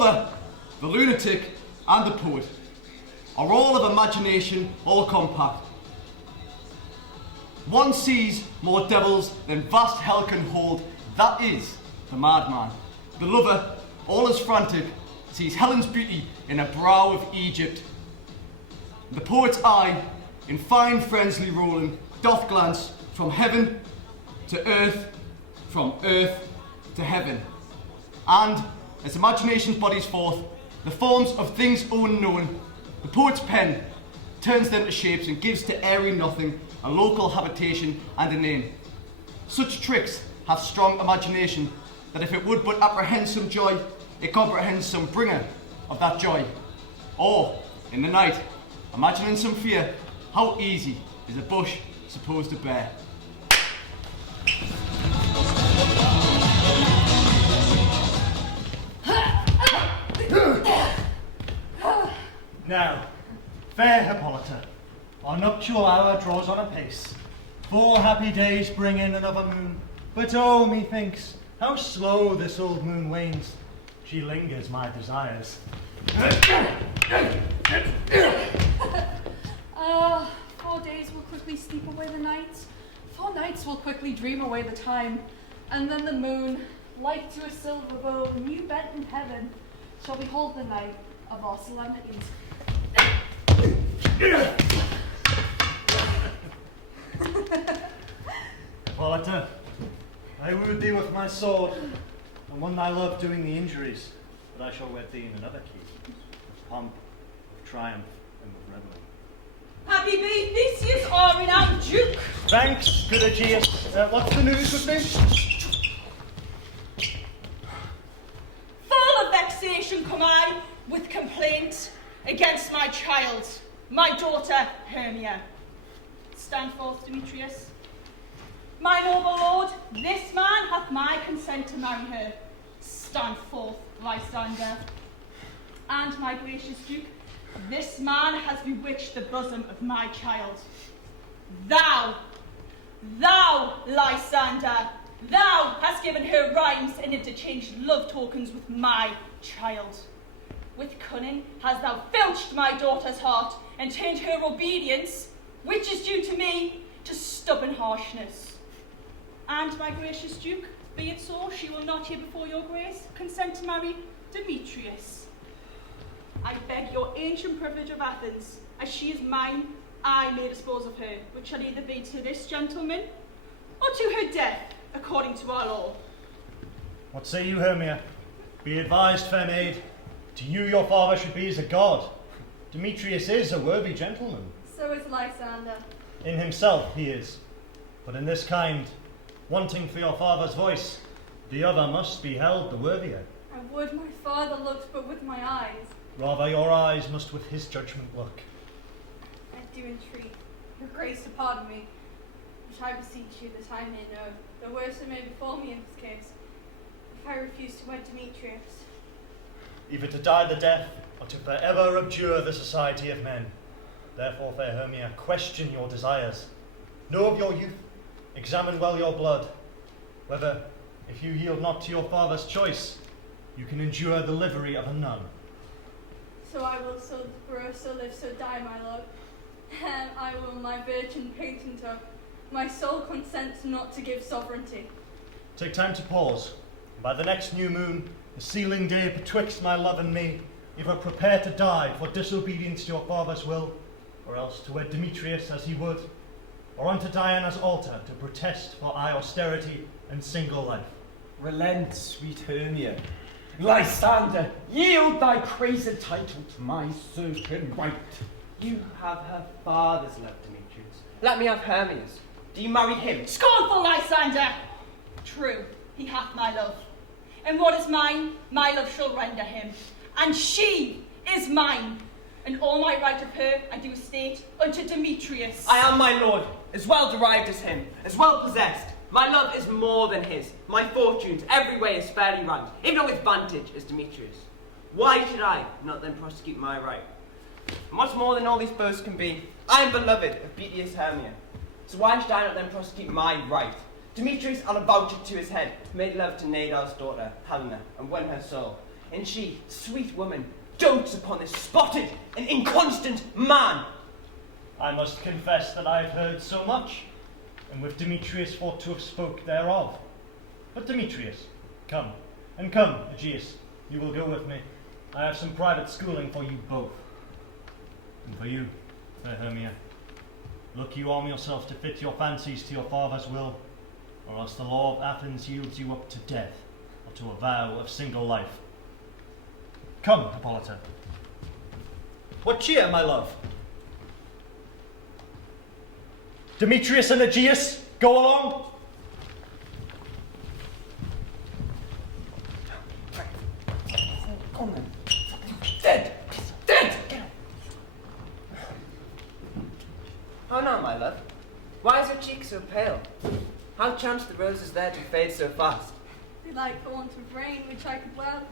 lover, the lunatic, and the poet are all of imagination, all compact. One sees more devils than vast hell can hold. That is the madman. The lover, all as frantic, sees Helen's beauty in a brow of Egypt. The poet's eye, in fine friendly rolling, doth glance from heaven to earth, from earth to heaven. And as imagination bodies forth the forms of things unknown, the poet's pen turns them to shapes and gives to airy nothing a local habitation and a name. Such tricks hath strong imagination, that if it would but apprehend some joy, it comprehends some bringer of that joy. Or, in the night, imagining some fear, how easy is a bush supposed to bear. Now, fair Hippolyta, our nuptial hour draws on apace. 4 happy days bring in another moon, but oh, methinks, how slow this old moon wanes. She lingers my desires. 4 days will quickly sleep away the night. 4 nights will quickly dream away the time. And then the moon, like to a silver bow, new bent in heaven, shall behold the night of our solemnities. Hippolyta, I wooed thee with my sword, and won thy love doing the injuries, but I shall wed thee in another key, with pomp, with triumph, and with revelry. Happy be Theseus, our renowned Duke! Thanks, good Egeus. What's the news with me? Full of vexation come I, with complaint against my child, my daughter Hermia. Stand forth, Demetrius. My noble lord, this man hath my consent to marry her. Stand forth, Lysander. And my gracious Duke, this man has bewitched the bosom of my child. Thou, Lysander, thou hast given her rhymes and interchanged love tokens with my child. With cunning hast thou filched my daughter's heart and turned her obedience, which is due to me, to stubborn harshness. And my gracious Duke, be it so, she will not here before your grace consent to marry Demetrius. I beg your ancient privilege of Athens, as she is mine, I may dispose of her, which shall either be to this gentleman, or to her death, according to our law. What say you, Hermia? Be advised, fair maid, to you your father should be as a god. Demetrius is a worthy gentleman. So is Lysander. In himself he is, but in this kind, wanting for your father's voice, the other must be held the worthier. I would my father looked but with my eyes. Rather your eyes must with his judgment look. I do entreat your grace to pardon me, which I beseech you that I may know the worst that may befall me in this case, if I refuse to wed Demetrius. Either to die the death, or to forever abjure the society of men. Therefore, fair Hermia, question your desires. Know of your youth, examine well your blood, whether, if you yield not to your father's choice, you can endure the livery of a nun. So I will so grow, so live, so die, my lord. And I will my virgin patent of my soul consents not to give sovereignty. Take time to pause. By the next new moon, the sealing day betwixt my love and me, either prepare to die for disobedience to your father's will, or else to wed Demetrius as he would, or unto Diana's altar to protest for I austerity and single life. Relent, sweet Hermia. Lysander, yield thy crazy title to my certain right. You have her father's love, Demetrius. Let me have Hermia's. Do you marry him? Scornful Lysander! True, he hath my love. And what is mine, my love shall render him. And she is mine. And all my right of her I do estate unto Demetrius. I am my lord, as well derived as him, as well possessed. My love is more than his. My fortunes every way is fairly run, even though with vantage as Demetrius. Why should I not then prosecute my right? And what's more than all these boasts can be, I am beloved of beauteous Hermia. So why should I not then prosecute my right? Demetrius, on a voucher to his head, made love to Nadar's daughter, Helena, and won her soul. and she, sweet woman, dotes upon this spotted and inconstant man. I must confess that I have heard so much, and with Demetrius for to have spoke thereof. But Demetrius, come, and come, Egeus, you will go with me. I have some private schooling for you both. And for you, fair Hermia, look you arm yourself to fit your fancies to your father's will, or else the law of Athens yields you up to death, or to a vow of single life. Come, Hippolyta. What cheer, my love? Demetrius and Egeus, go along. Come on. Dead! Dead! How now, my love? Why is your cheek so pale? How chanced the roses there to fade so fast? They like for want of rain, which I could well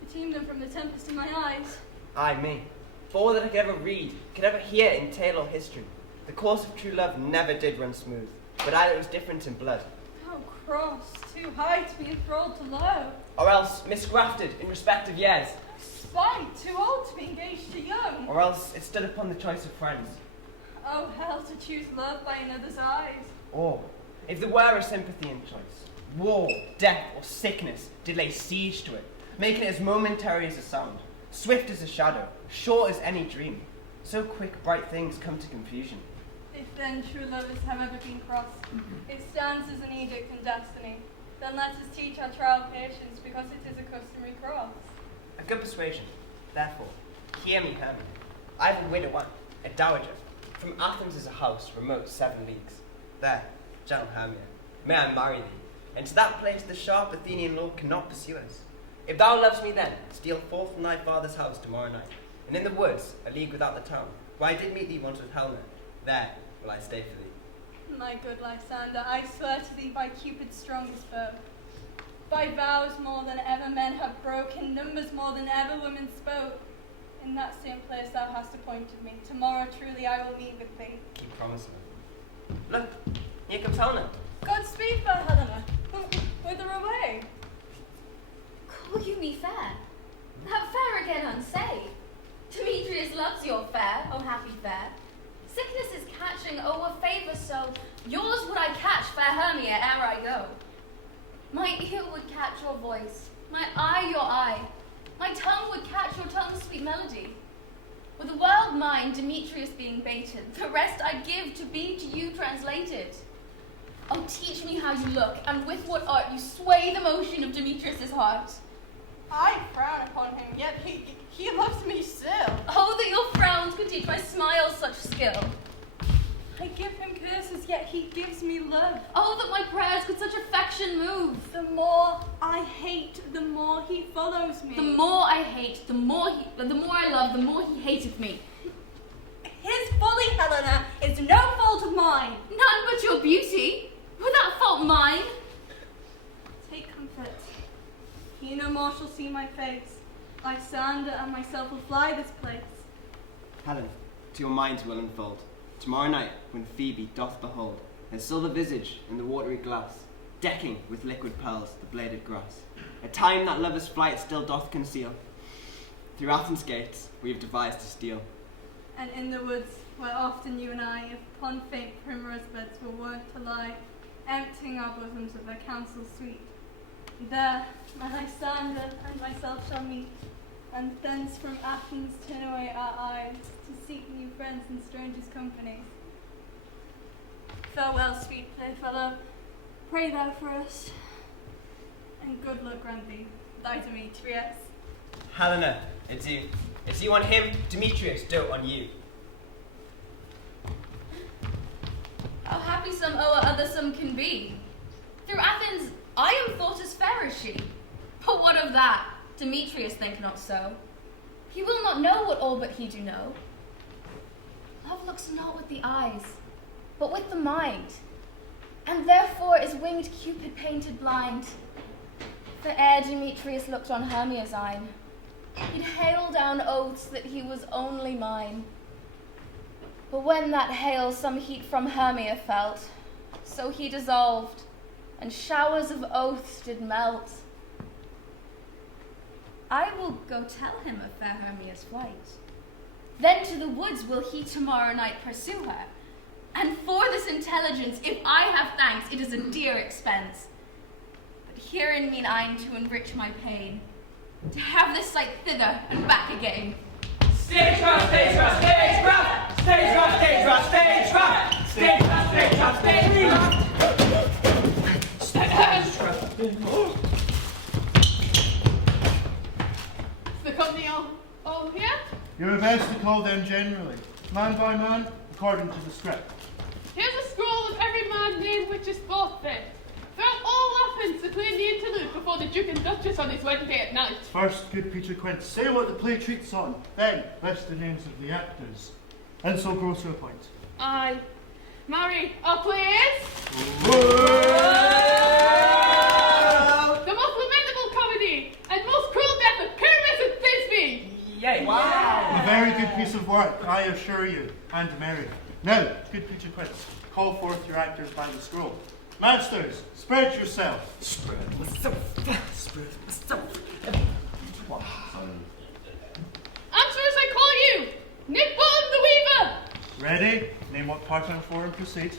redeem them from the tempest in my eyes. Ay me, for all that I could ever read, could ever hear in tale or history, the course of true love never did run smooth, but either it was different in blood, Oh, cross, too high to be enthralled to low. or else misgrafted in respect of years, Spite, too old to be engaged to young. or else it stood upon the choice of friends. Oh, hell, to choose love by another's eyes. Or, if there were a sympathy in choice, war, death, or sickness did lay siege to it, making it as momentary as a sound, swift as a shadow, short as any dream. So quick bright things come to confusion. If then true lovers have ever been crossed, it stands as an edict in destiny. Then let us teach our trial patience, because it is a customary cross. A good persuasion. Therefore, hear me, Hermia. I have a widow one, a dowager. From Athens is a house, remote 7 leagues. There, gentle Hermia, may I marry thee, and to that place the sharp Athenian law cannot pursue us. If thou lovest me then, steal forth from thy father's house tomorrow night, and in the woods, a league without the town, where I did meet thee once with Helena, there will I stay for thee. My good Lysander, I swear to thee by Cupid's strongest bow, by vows more than ever men have broken, numbers more than ever women spoke. In that same place thou hast appointed me. Tomorrow truly I will meet with thee. Keep promise me. Look, here comes Helena. Godspeed, fair Helena. Whither away? Call you me fair? That fair again unsay. Demetrius loves your fair, oh happy fair. Sickness is catching, oh a favour so. Yours would I catch, fair Hermia, ere I go. My ear would catch your voice, my eye your eye. My tongue would catch your tongue's sweet melody. With the world mind, Demetrius being baited, the rest I'd give to be to you translated. Oh, teach me how you look, and with what art you sway the motion of Demetrius's heart. I frown upon him, yet he loves me still. Oh, that your frowns could teach my smile such skill. I give him curses, yet he gives me love. Oh, that my prayers could such affection move. The more I hate, the more he follows me. The more I hate, the more I love, the more he hateth me. His folly, Helena, is no fault of mine. None but your beauty. Would that fault mine? Take comfort. He no more shall see my face. Lysander and myself will fly this place. Helen, to your minds will unfold. Tomorrow night, when Phoebe doth behold her silver visage in the watery glass, decking with liquid pearls the bladed grass, a time that lover's flight still doth conceal, through Athens' gates we have devised to steal. And in the woods, where often you and I, upon faint primrose beds, were wont to lie, emptying our bosoms of their counsel sweet, there my Lysander and myself shall meet, and thence from Athens turn away our eyes to seek new friends in strangers' companies. Farewell, sweet playfellow. Pray thou for us, and good luck grant thee, thy Demetrius. Helena, it's you. It's you on him, Demetrius, dote on you. How happy some o'er other some can be. Through Athens I am thought as fair as she. But what of that? Demetrius think not so. He will not know what all but he do know. Love looks not with the eyes, but with the mind, and therefore is winged Cupid painted blind. For ere Demetrius looked on Hermia's eyne, he'd hail down oaths that he was only mine. But when that hail some heat from Hermia felt, so he dissolved, and showers of oaths did melt. I will go tell him of fair Hermia's flight. Then to the woods will he tomorrow night pursue her. And for this intelligence, if I have thanks, it is a dear expense. But herein mean I to enrich my pain, to have this sight thither and back again. Stagecraft, stagecraft, stagecraft! Stagecraft, stagecraft, stagecraft! Stagecraft, stagecraft, stagecraft! Stagecraft. Is the company all here? You're best to call them generally, man by man, according to the script. Here's a scroll of every man named which is thought fit. Throughout all Athens to play the interlude before the Duke and Duchess on his wedding day at night. First, good Peter Quince, say what the play treats on, then list the names of the actors. And so grow to a point. Aye. Mary, our play is... The most lamentable comedy and most cruel death of Pyramus and Thisbe. Yay. Wow. A very good piece of work, I assure you, and merry. Now, good Peter Quince, call forth your actors by the scroll. Masters, spread yourself. Spread myself. Spread myself. Answer as I call you. Nickbottom the Weaver. Ready? Name what part I'm for and proceed.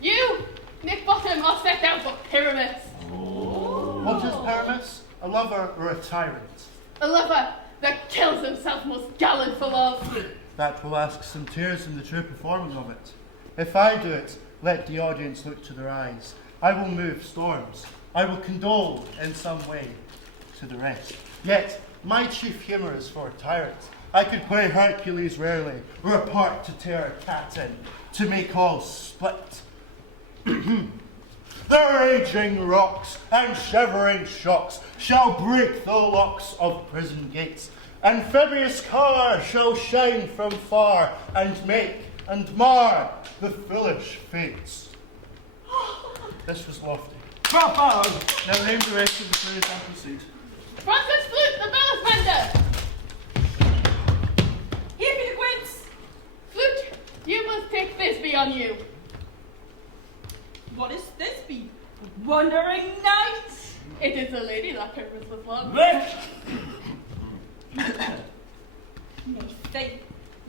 You, Nickbottom, are set out for Pyramus. What is Pyramus? A lover or a tyrant? A lover that kills himself most gallant for love. That will ask some tears in the true performing of it. If I do it, let the audience look to their eyes. I will move storms. I will condole in some way to the rest. Yet, my chief humour is for a tyrant. I could play Hercules rarely, or a part to tear a cat in, to make all split. The raging rocks and shivering shocks shall break the locks of prison gates. Amphibious car shall shine from far and make and mar the foolish fates. This was lofty. Bravo! Now name the rest of the plays and proceed. Francis Flute, the bellows mender. Here be the Quince. Flute, you must take Thisbe on you. What is this be? Wandering night? It is a lady that Pyramus was loved. Nay, say,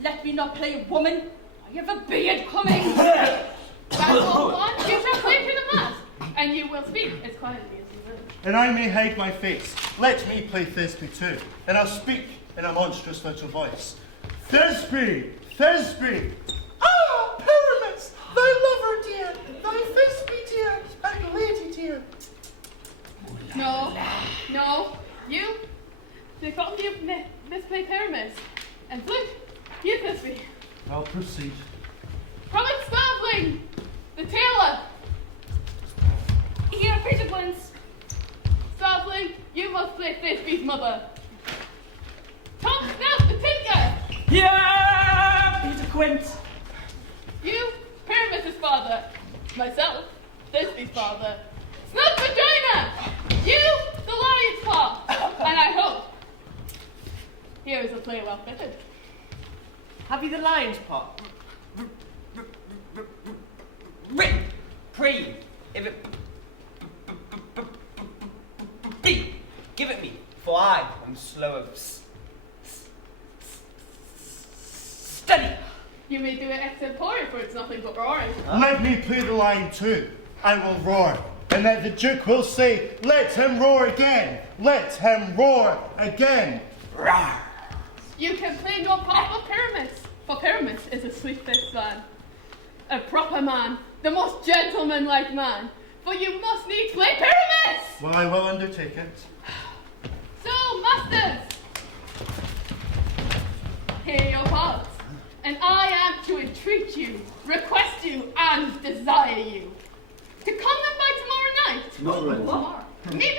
let me not play a woman. I have a beard coming. That will want, you shall play to the mask, and you will speak as quietly as you will. And I may hide my face. Let me play Thisbe too, and I'll speak in a monstrous little voice. Thisbe! Thisbe! Ah, Pyramus! Thy lover dear, thy Thisbe dear, and lady dear. No, you, they thought you misplay Pyramus, and Flute, you Thisbe. I'll proceed. From it Starvelling, the tailor. Here, Peter Quince. Starvelling, you must play Thisbe's mother. Tom Snout, the tinker. Yeah! Peter Quince. You, Pyramus' father. Myself, Thisbe's father. Snug vagina. You, the lion's paw. And I hope here is a play well fitted. Have you the lion's part? Written. Pre. If it be. Give it me, for I am slow of study. You may do it extempore, for it's nothing but roaring. Let me play the lion too. I will roar. And then the Duke will say, let him roar again. Let him roar again. Rawr. You can play no part but Pyramus, for Pyramus is a sweet-faced man. A proper man, the most gentleman-like man. For you must needs play Pyramus! Well, I will undertake it. So, masters, hear your parts, and I am to entreat you, request you, and desire you to come then by tomorrow night. Tomorrow. Meet me in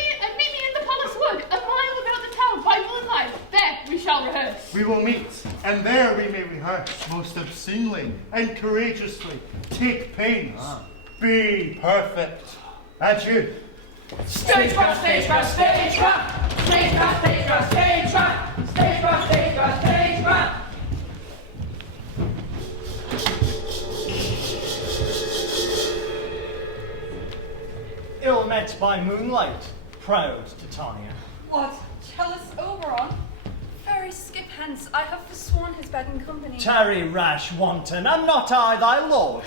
the palace wood, a mile without the town, by moonlight. There we shall rehearse. We will meet, and there we may rehearse most obscenely and courageously. Take pains. Be perfect. And you. Stagecraft, stagecraft, stagecraft! Stagecraft, stagecraft, stagecraft! Stagecraft, stagecraft, stagecraft! Ill met by moonlight, proud Titania. What, jealous Oberon? Fairy, skip hence, I have forsworn his bed and company. Tarry, rash wanton, am not I thy lord?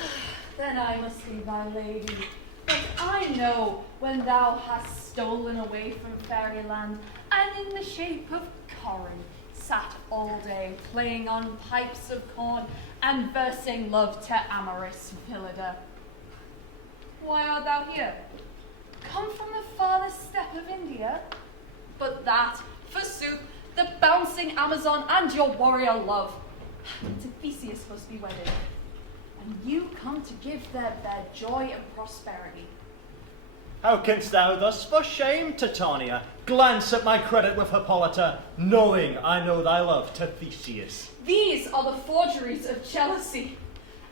Then I must be thy lady. But I know when thou hast stolen away from fairyland, and in the shape of Corin, sat all day playing on pipes of corn and versing love to amorous Hippolyta. Why art thou here? Come from the farthest steppe of India? But that, forsooth, the bouncing Amazon and your warrior love. To Theseus must be wedded. And you come to give their joy and prosperity. How canst thou thus, for shame, Titania, glance at my credit with Hippolyta, knowing I know thy love to Theseus? These are the forgeries of jealousy.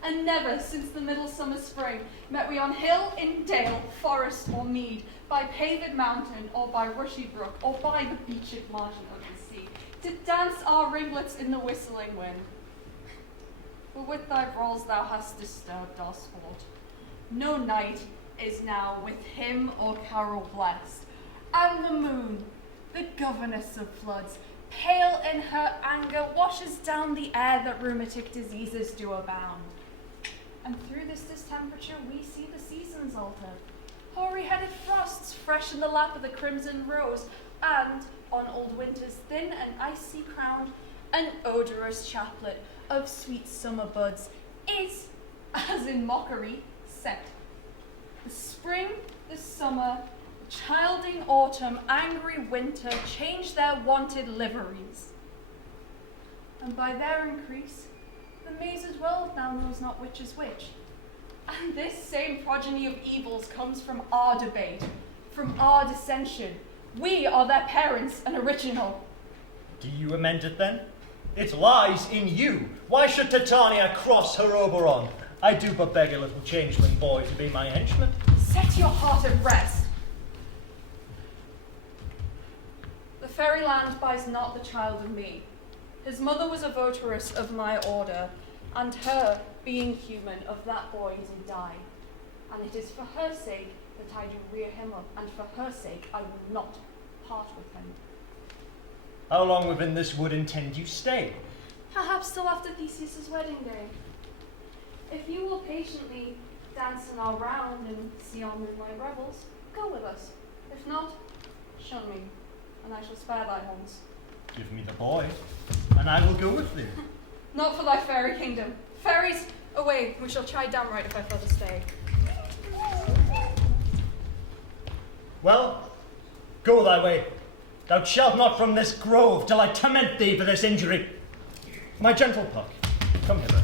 And never since the middle summer spring met we on hill, in dale, forest, or mead, by paved mountain, or by rushy brook, or by the beached margin of the sea, to dance our ringlets in the whistling wind. For with thy brawls thou hast disturbed our sport. No night is now with hymn or carol blessed, and the moon, the governess of floods, pale in her anger, washes down the air that rheumatic diseases do abound. And through this distemperature we see the seasons alter. Hoary-headed frosts fresh in the lap of the crimson rose, and on old winter's thin and icy crown, an odorous chaplet of sweet summer buds is, as in mockery, set. The spring, the summer, the childing autumn, angry winter change their wonted liveries. And by their increase, the mazed world now knows not which is which. And this same progeny of evils comes from our debate, from our dissension. We are their parents and original. Do you amend it then? It lies in you. Why should Titania cross her Oberon? I do but beg a little changeling boy to be my henchman. Set your heart at rest. The fairyland buys not the child of me. His mother was a votaress of my order, and her, being human, of that boy did die. And it is for her sake that I do rear him up, and for her sake I will not part with him. How long within this wood intend you stay? Perhaps till after Theseus' wedding day. If you will patiently dance in our round and see our moonlight revels, go with us. If not, shun me, and I shall spare thy haunts. Give me the boy, and I will go with thee. Not for thy fairy kingdom. Fairies, away, we shall chide downright if I further stay. Well, go thy way. Thou shalt not from this grove till I torment thee for this injury. My gentle Puck, come hither.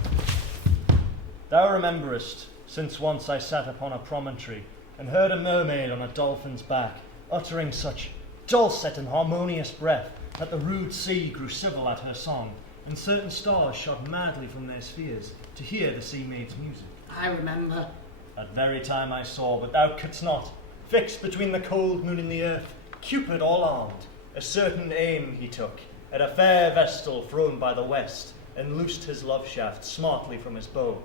Thou rememberest, since once I sat upon a promontory, and heard a mermaid on a dolphin's back, uttering such dulcet and harmonious breath, that the rude sea grew civil at her song, and certain stars shot madly from their spheres, to hear the sea maid's music. I remember. That very time I saw, but thou couldst not, fixed between the cold moon and the earth, Cupid all armed, a certain aim he took, at a fair vestal thrown by the west, and loosed his love shaft smartly from his bow.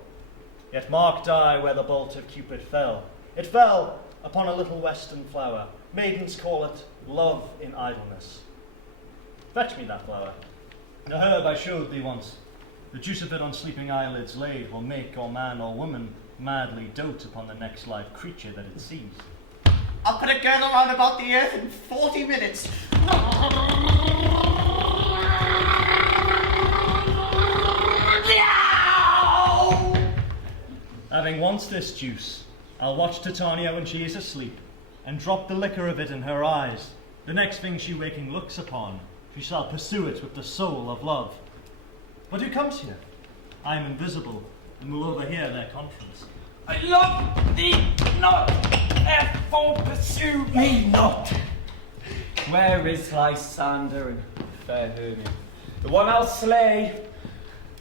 Yet marked I where the bolt of Cupid fell. It fell upon a little western flower. Maidens call it love in idleness. Fetch me that flower. A herb I showed thee once. The juice of it on sleeping eyelids laid will make or man or woman madly dote upon the next live creature that it sees. I'll put a girdle round about the earth in 40 minutes. Having once this juice, I'll watch Titania when she is asleep, and drop the liquor of it in her eyes. The next thing she waking looks upon, she shall pursue it with the soul of love. But who comes here? I am invisible, and will overhear their conference. I love thee not, therefore pursue me not. Where is Lysander and fair Hermia? The one I'll slay,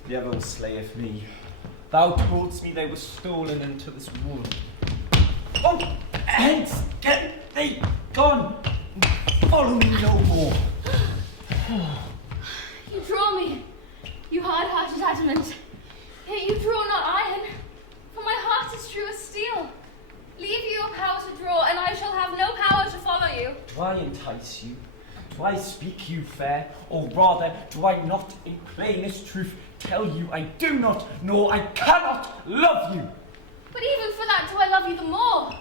the other slayeth me. Thou toldst me they were stolen into this wood. Oh, hence, get thee gone, follow me no more. You draw me, you hard-hearted adamant. Yet you draw not iron, for my heart is true as steel. Leave you your power to draw, and I shall have no power to follow you. Do I entice you? Do I speak you fair, or rather, do I not, in plainest truth, tell you I do not, nor I cannot love you? But even for that do I love you the more.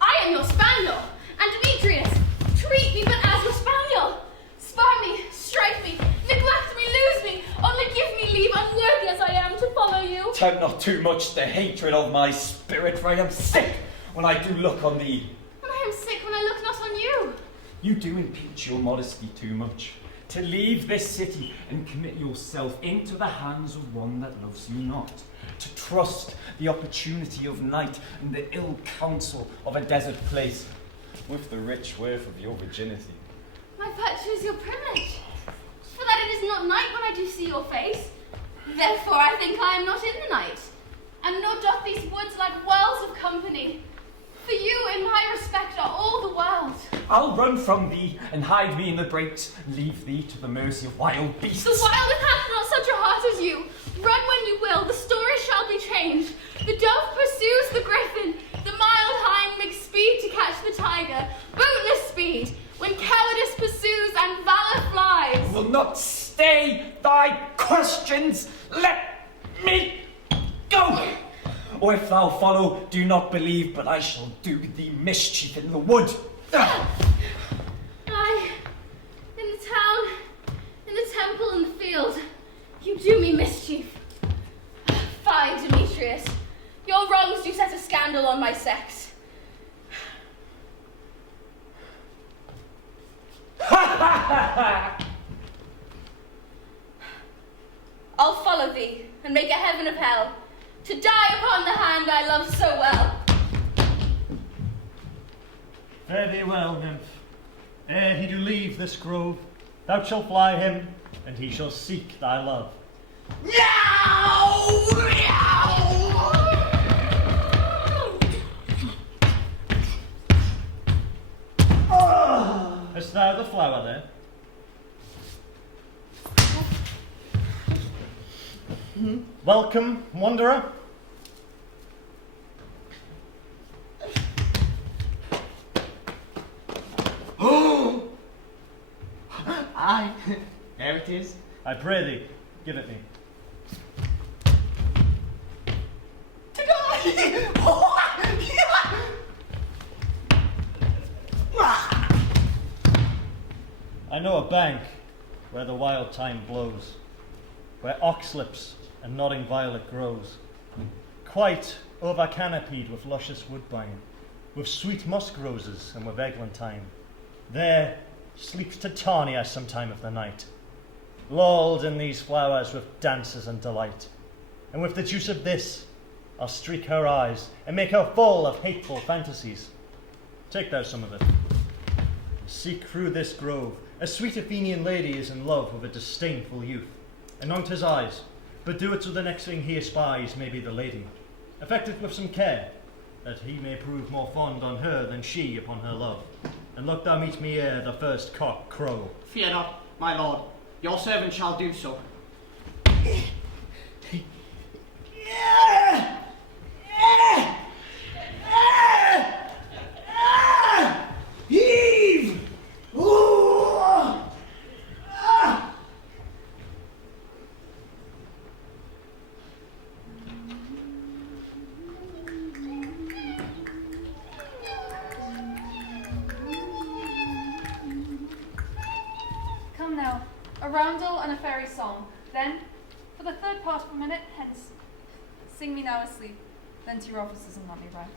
I am your spaniel, and Demetrius, treat me but as your spaniel. Spurn me, strike me, neglect me, lose me, only give me leave, unworthy as I am, to follow you. Tempt not too much the hatred of my spirit, for I am sick when I do look on thee. And I am sick when I look not on you. You do impeach your modesty too much, to leave this city and commit yourself into the hands of one that loves you not, to trust the opportunity of night and the ill counsel of a desert place, with the rich worth of your virginity. My virtue is your privilege, for that it is not night when I do see your face. Therefore I think I am not in the night, and nor doth these woods like wells of company. For you, in my respect, are all the world. I'll run from thee and hide me in the brakes, leave thee to the mercy of wild beasts. The wild hath not such a heart as you. Run when you will, the story shall be changed. The dove pursues the griffin, the mild hind makes speed to catch the tiger, bootless speed, when cowardice pursues and valour flies. I will not stay thy questions. Let me go. Or if thou follow, do not believe, but I shall do thee mischief in the wood. Aye, in the town, in the temple, in the field, you do me mischief. Fie, Demetrius, your wrongs do set a scandal on my sex. I'll follow thee, and make a heaven of hell, to die upon the hand I love so well. Fare thee well, nymph. Ere he do leave this grove, thou shalt fly him, and he shall seek thy love. Hast thou the flower there? Welcome, wanderer. Aye, there it is. I pray thee, give it me. I know a bank where the wild thyme blows, where oxlips and nodding violet grows, quite over-canopied with luscious woodbine, with sweet musk roses and with eglantine. There sleeps Titania some time of the night, lulled in these flowers with dances and delight. And with the juice of this, I'll streak her eyes and make her full of hateful fantasies. Take thou some of it. Seek through this grove. A sweet Athenian lady is in love with a disdainful youth. Anoint his eyes, but do it so the next thing he espies may be the lady. Effect it with some care, that he may prove more fond on her than she upon her love. And look thou meet me ere the first cock crow. Fear not, my lord. Your servant shall do so. Heave! Come now, a roundel and a fairy song. Then, for the third part of a minute, hence, sing me now asleep, then to your offices and let me rest.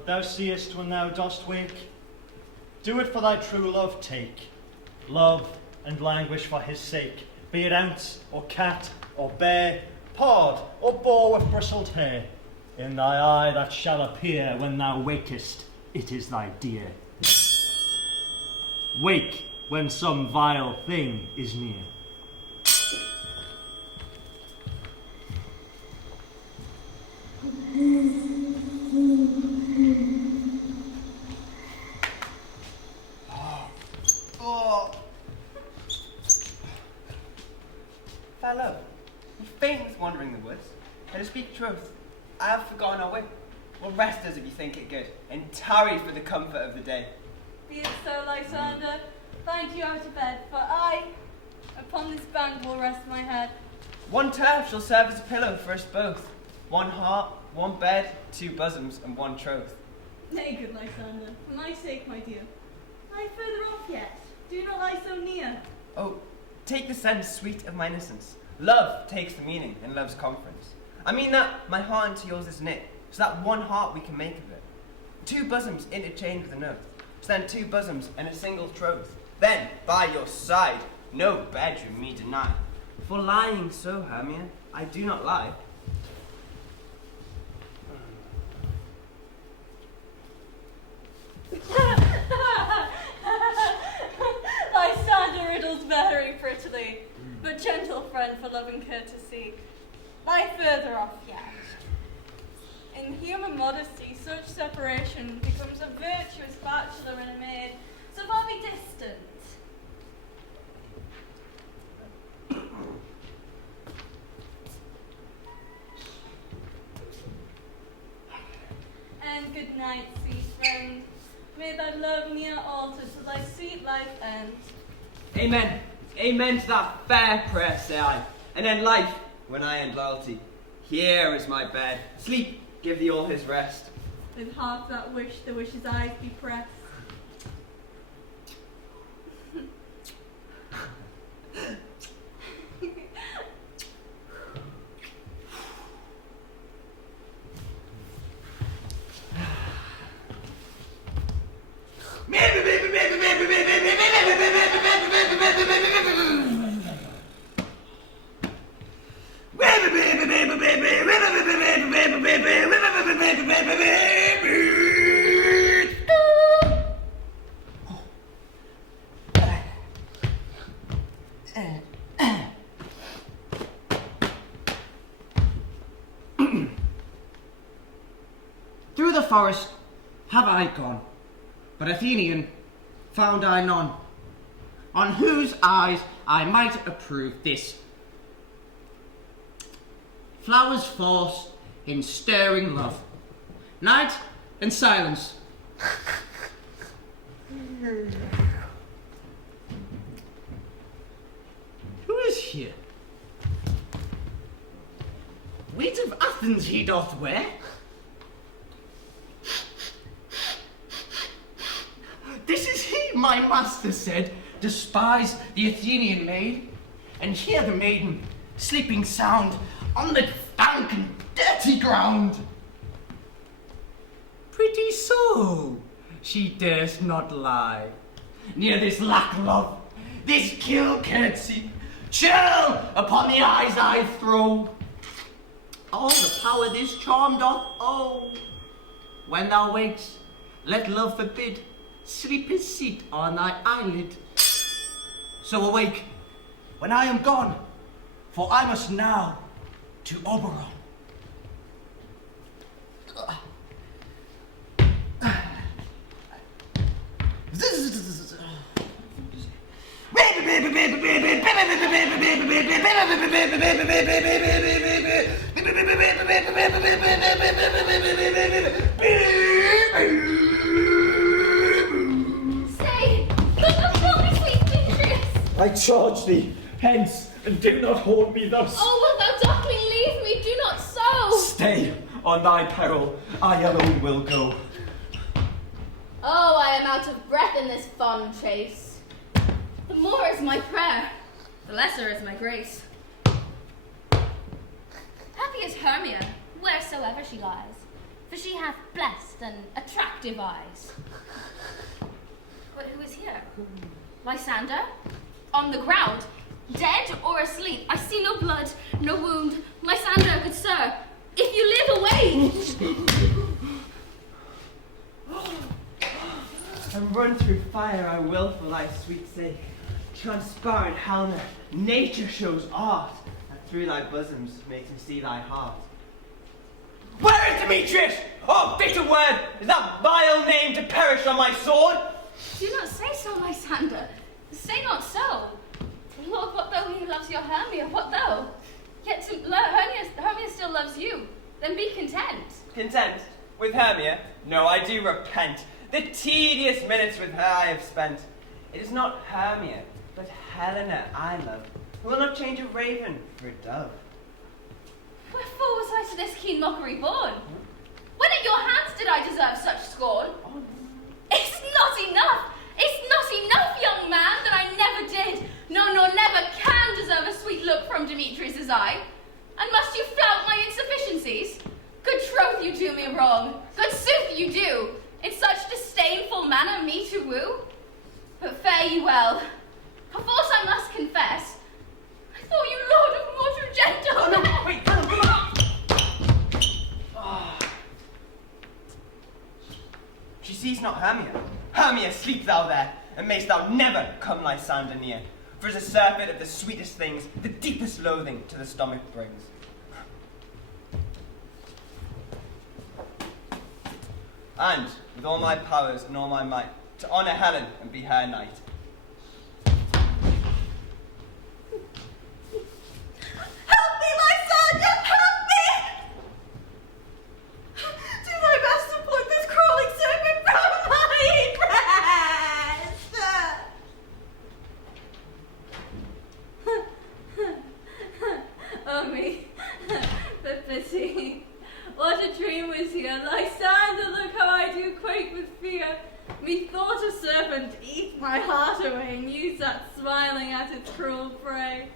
what thou seest when thou dost wake, do it for thy true love take. Love and languish for his sake, be it ounce, or cat, or bear, pard, or boar with bristled hair. In thy eye that shall appear when thou wakest, it is thy dear. Wake when some vile thing is near. Fellow, you faint with wandering the woods, and to speak truth, I have forgotten our way. Well, rest us if you think it good, and tarry for the comfort of the day. Be it so, Lysander. Find you out of bed, for I, upon this bank, will rest my head. One turf shall serve as a pillow for us both. One heart, one bed, 2 bosoms, and 1 troth. Nay, good Lysander, for my sake, my dear. Lie further off yet. Do not lie so near. Oh, take the sense sweet of my innocence. Love takes the meaning in love's conference. I mean that my heart into yours is knit, so that one heart we can make of it. 2 bosoms interchained with an oath, so then 2 bosoms and a single troth. Then, by your side, no bedroom me deny. For lying so, Hermia, I do not lie. Lysander riddles very prettily, but gentle friend for love and courtesy. Lie further off yet. In human modesty, such separation becomes a virtuous bachelor and a maid, so far be distant. And good night, sweet friend. May thy love near altar to thy sweet life end. Amen. Amen to that fair prayer, say I. And end life when I end loyalty. Here is my bed. Sleep, give thee all his rest. With half that wish, the wish's eyes be pressed. Through the forest have I gone, but Athenian found I none, on whose eyes I might approve this. Flowers force in stirring love, night and silence. Who is here? Weight of Athens he doth wear. This is he, my master said, despise the Athenian maid, and hear the maiden sleeping sound on the dank and dirty ground. Pretty so, she durst not lie near this lack love, this kill courtesy, chill upon the eyes I throw. All the power this charm doth owe. When thou wakes, let love forbid sleep his seat on thy eyelid. So awake when I am gone, for I must now to Oberon. I charge thee, hence, and do not haunt me thus. Oh, wilt thou darkling leave me? Do not so. Stay, on thy peril, I alone will go. Oh, I am out of breath in this fond chase. The more is my prayer, the lesser is my grace. Happy is Hermia, wheresoever she lies, for she hath blessed and attractive eyes. But who is here? Lysander? On the ground, dead or asleep? I see no blood, no wound. Lysander, good sir, if you live, away! And run through fire I will for thy sweet sake. Transparent Helena, nature shows art, and through thy bosoms makes me see thy heart. Where is Demetrius? Oh, bitter word! Is that vile name to perish on my sword? Do not say so, Lysander. Say not so. Lord, what though he loves your Hermia? What though? Yet Hermia still loves you. Then be content. Content? With Hermia? No, I do repent. The tedious minutes with her I have spent. It is not Hermia, but Helena I love, who will not change a raven for a dove. Wherefore was I to this keen mockery born? When at your hands did I deserve such scorn? It's not enough! It's not enough, young man, that I never did, no, nor never can deserve a sweet look from Demetrius's eye. And must you flout my insufficiencies? Good troth you do me wrong, good sooth you do, in such disdainful manner me to woo. But fare ye well. Perforce I must confess, I thought you lord of more true gentle. No, wait, She sees not Hermia. Hermia, sleep thou there, and mayst thou never come Lysander near. For as a surfeit of the sweetest things, the deepest loathing to the stomach brings. And, with all my powers and all my might, to honour Helen and be her knight. Help me, Lysander! Help me! Do thy best to pluck this crawling serpent from my breast! Oh me, the pity. What a dream was here. Lysander, look how I do quake with fear. Methought a serpent eat my heart away, and you sat smiling at its cruel prey.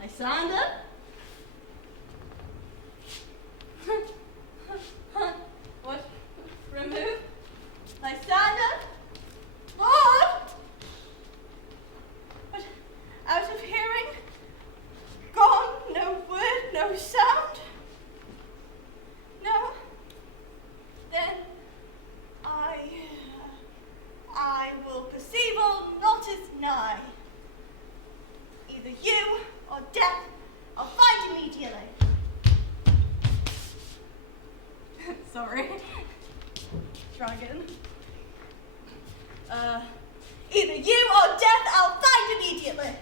Lysander? What? Remove? Lysander? Lord? What? Out of hearing? Gone? No word, no sound? No? Then I will perceive all not as nigh. Either you or death I'll find immediately. Sorry. Try again. Either you or death I'll find immediately.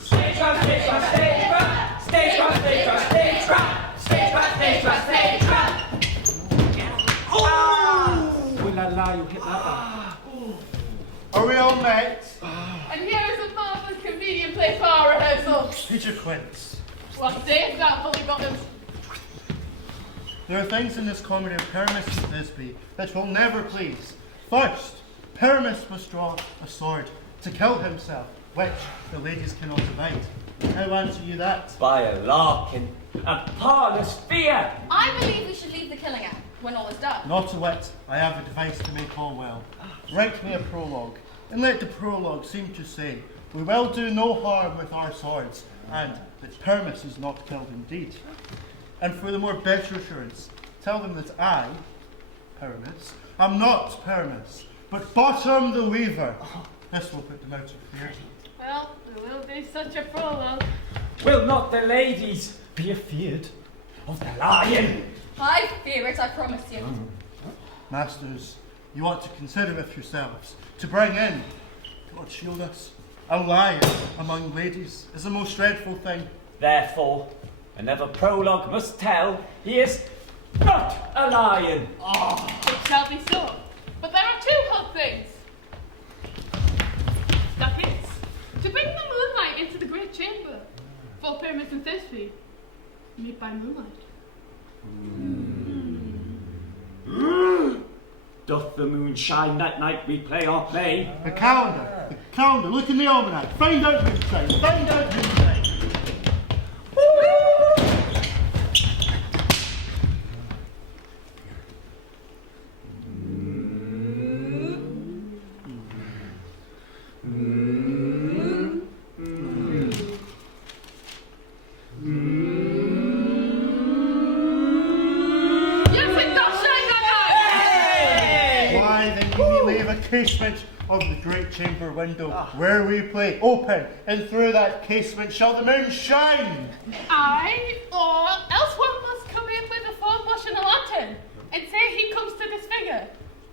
Stage trap, stage trap, stage trap, stage trap, stage trap, stage trap, stage trap, stage trap, stage trap. Oh! Oh la la, you hit that one. Are we all mates? And here is a marvelous convenient place for our rehearsal. Peter Quince. What sayest thou, fully bottoms? There are things in this comedy of Pyramus and Thisbe that will never please. First, Pyramus must draw a sword to kill himself, which the ladies cannot abide. How answer you that? By a larkin, a parlous fear. I believe we should leave the killing act when all is done. Not a whit, I have a device to make all well. Write me a prologue, and let the prologue seem to say, we will do no harm with our swords, and that Pyramus is not killed indeed. And for the more better assurance, tell them that I, Pyramus, am not Pyramus, but Bottom the Weaver. This will put them out of fear. Well, there will be such a prologue. Will not the ladies be afeard of the lion? I fear it, I promise you. Masters, you ought to consider with yourselves to bring in, God shield us, a lion among ladies is the most dreadful thing. Therefore, another prologue must tell he is not a lion. It shall be so. But there are two hot things. That is, to bring the moonlight into the great chamber for Pyramus and Thisbe, made by moonlight. Doth the moon shine that night we play our play? The calendar, look in the almanac, find out moonshine, find out moonshine. casement of the great chamber window where we play. Open, and through that casement shall the moon shine. Aye, or else one must come in with a thorn bush and a lantern, and say he comes to disfigure,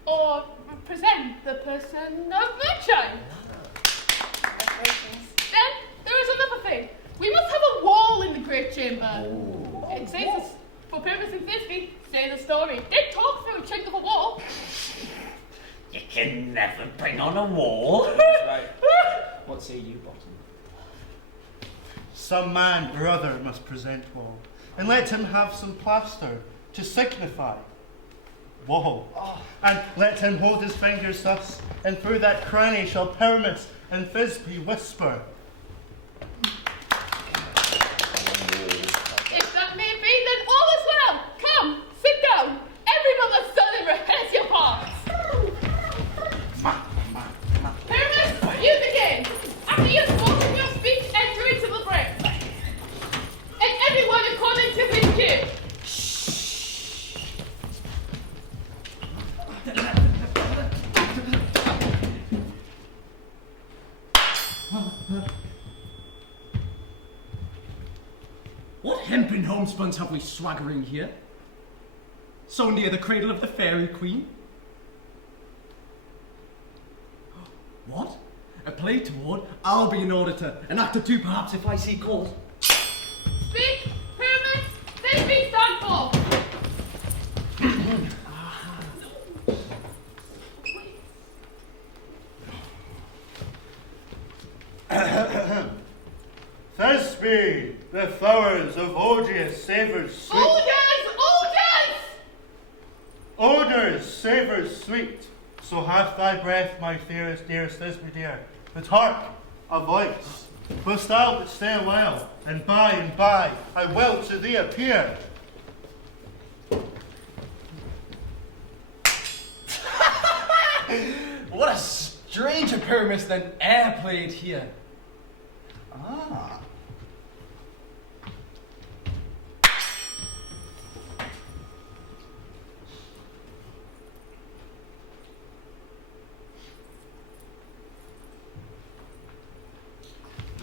or present the person of moonshine. Then there is another thing. We must have a wall in the great chamber. It says, for purpose in Thisbe, say the story. They talk through a chink of a wall. You can never bring on a wall. That's right. What say you, Bottom? Some man or other must present wall, and let him have some plaster to signify wall. And let him hold his fingers thus, and through that cranny shall Pyramus and Thisbe whisper. If that may be, then all is well. Come, sit down. Every mother's son, and rehearse your parts. Pyramus, you begin. After you have spoken your speech, enter into the break. And everyone according to his cue. What hempen homespuns have we swaggering here? So near the cradle of the fairy queen? What? A play toward? I'll be an auditor, an actor too perhaps if I see cause. Speak, Pyramus, Thisbe stand for. Thisbe, the flowers of Ogeus savours sweet. Odours, savours sweet. So hath thy breath, my dearest Thisbe dear. But hark, a voice. Wilt thou but stay a while, and by I will to thee appear. What a stranger Pyramus than e'er played here.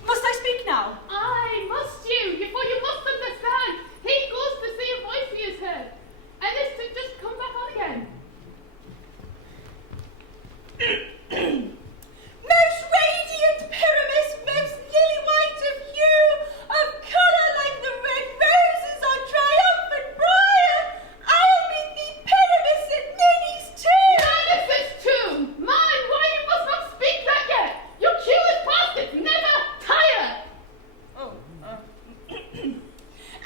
Must I speak now? Aye, must you, for you must understand. He goes to see a voice he has heard, and is to just come back on again. Most radiant Pyramus, most lily white of hue, of colour like the red roses on triumphant briar, I'll meet thee, Pyramus, at Minnie's tomb. Madness too! Man, why you must not speak that yet? Your cue is past it, never tire!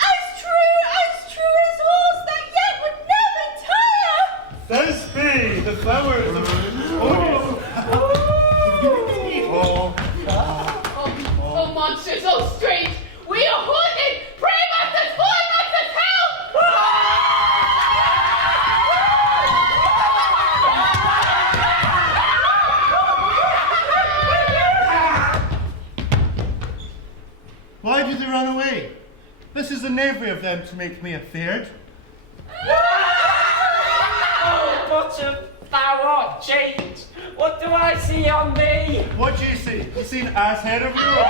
As true as horse that yet would never tire! Thisbe, the flowers of Ogeus. Oh, monster so strange! We are haunted! Pray masters, holy masters, Why did they run away? This is the knavery of them to make me afeard. Oh, Bottom, thou art changed. What do I see on thee? What do you see? You see an ass head of your own?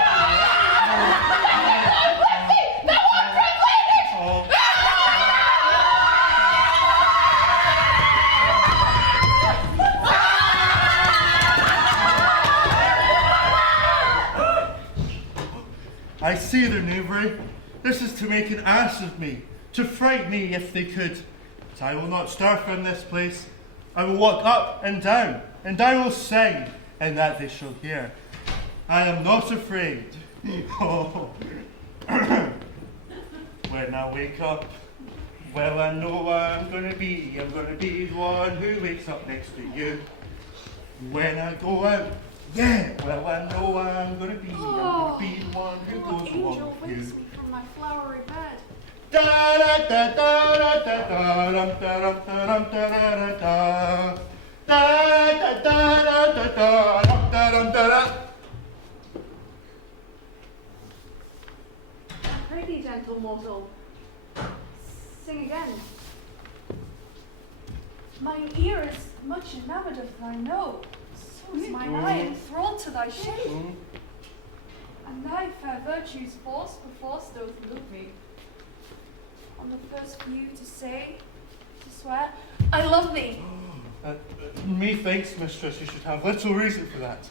I see their knavery. This is to make an ass of me, to fright me if they could. But I will not stir from this place. I will walk up and down, and I will sing, and that they shall hear. I am not afraid. Oh. When I wake up, well, I know what I'm going to be. I'm going to be the one who wakes up next to you. When I go out, yeah, well, I know what I'm going to be. I'm going to be the one who goes along with you. Me from my flowery bed. Da da da da da da da da da da da da da. Pray thee, gentle mortal, sing again. Mine ear is much enamoured of thy note. was mine eye enthralled to thy shape. And thy fair virtues force perforce doth move me. On the first view to say, to swear, I love thee. Methinks, mistress, you should have little reason for that.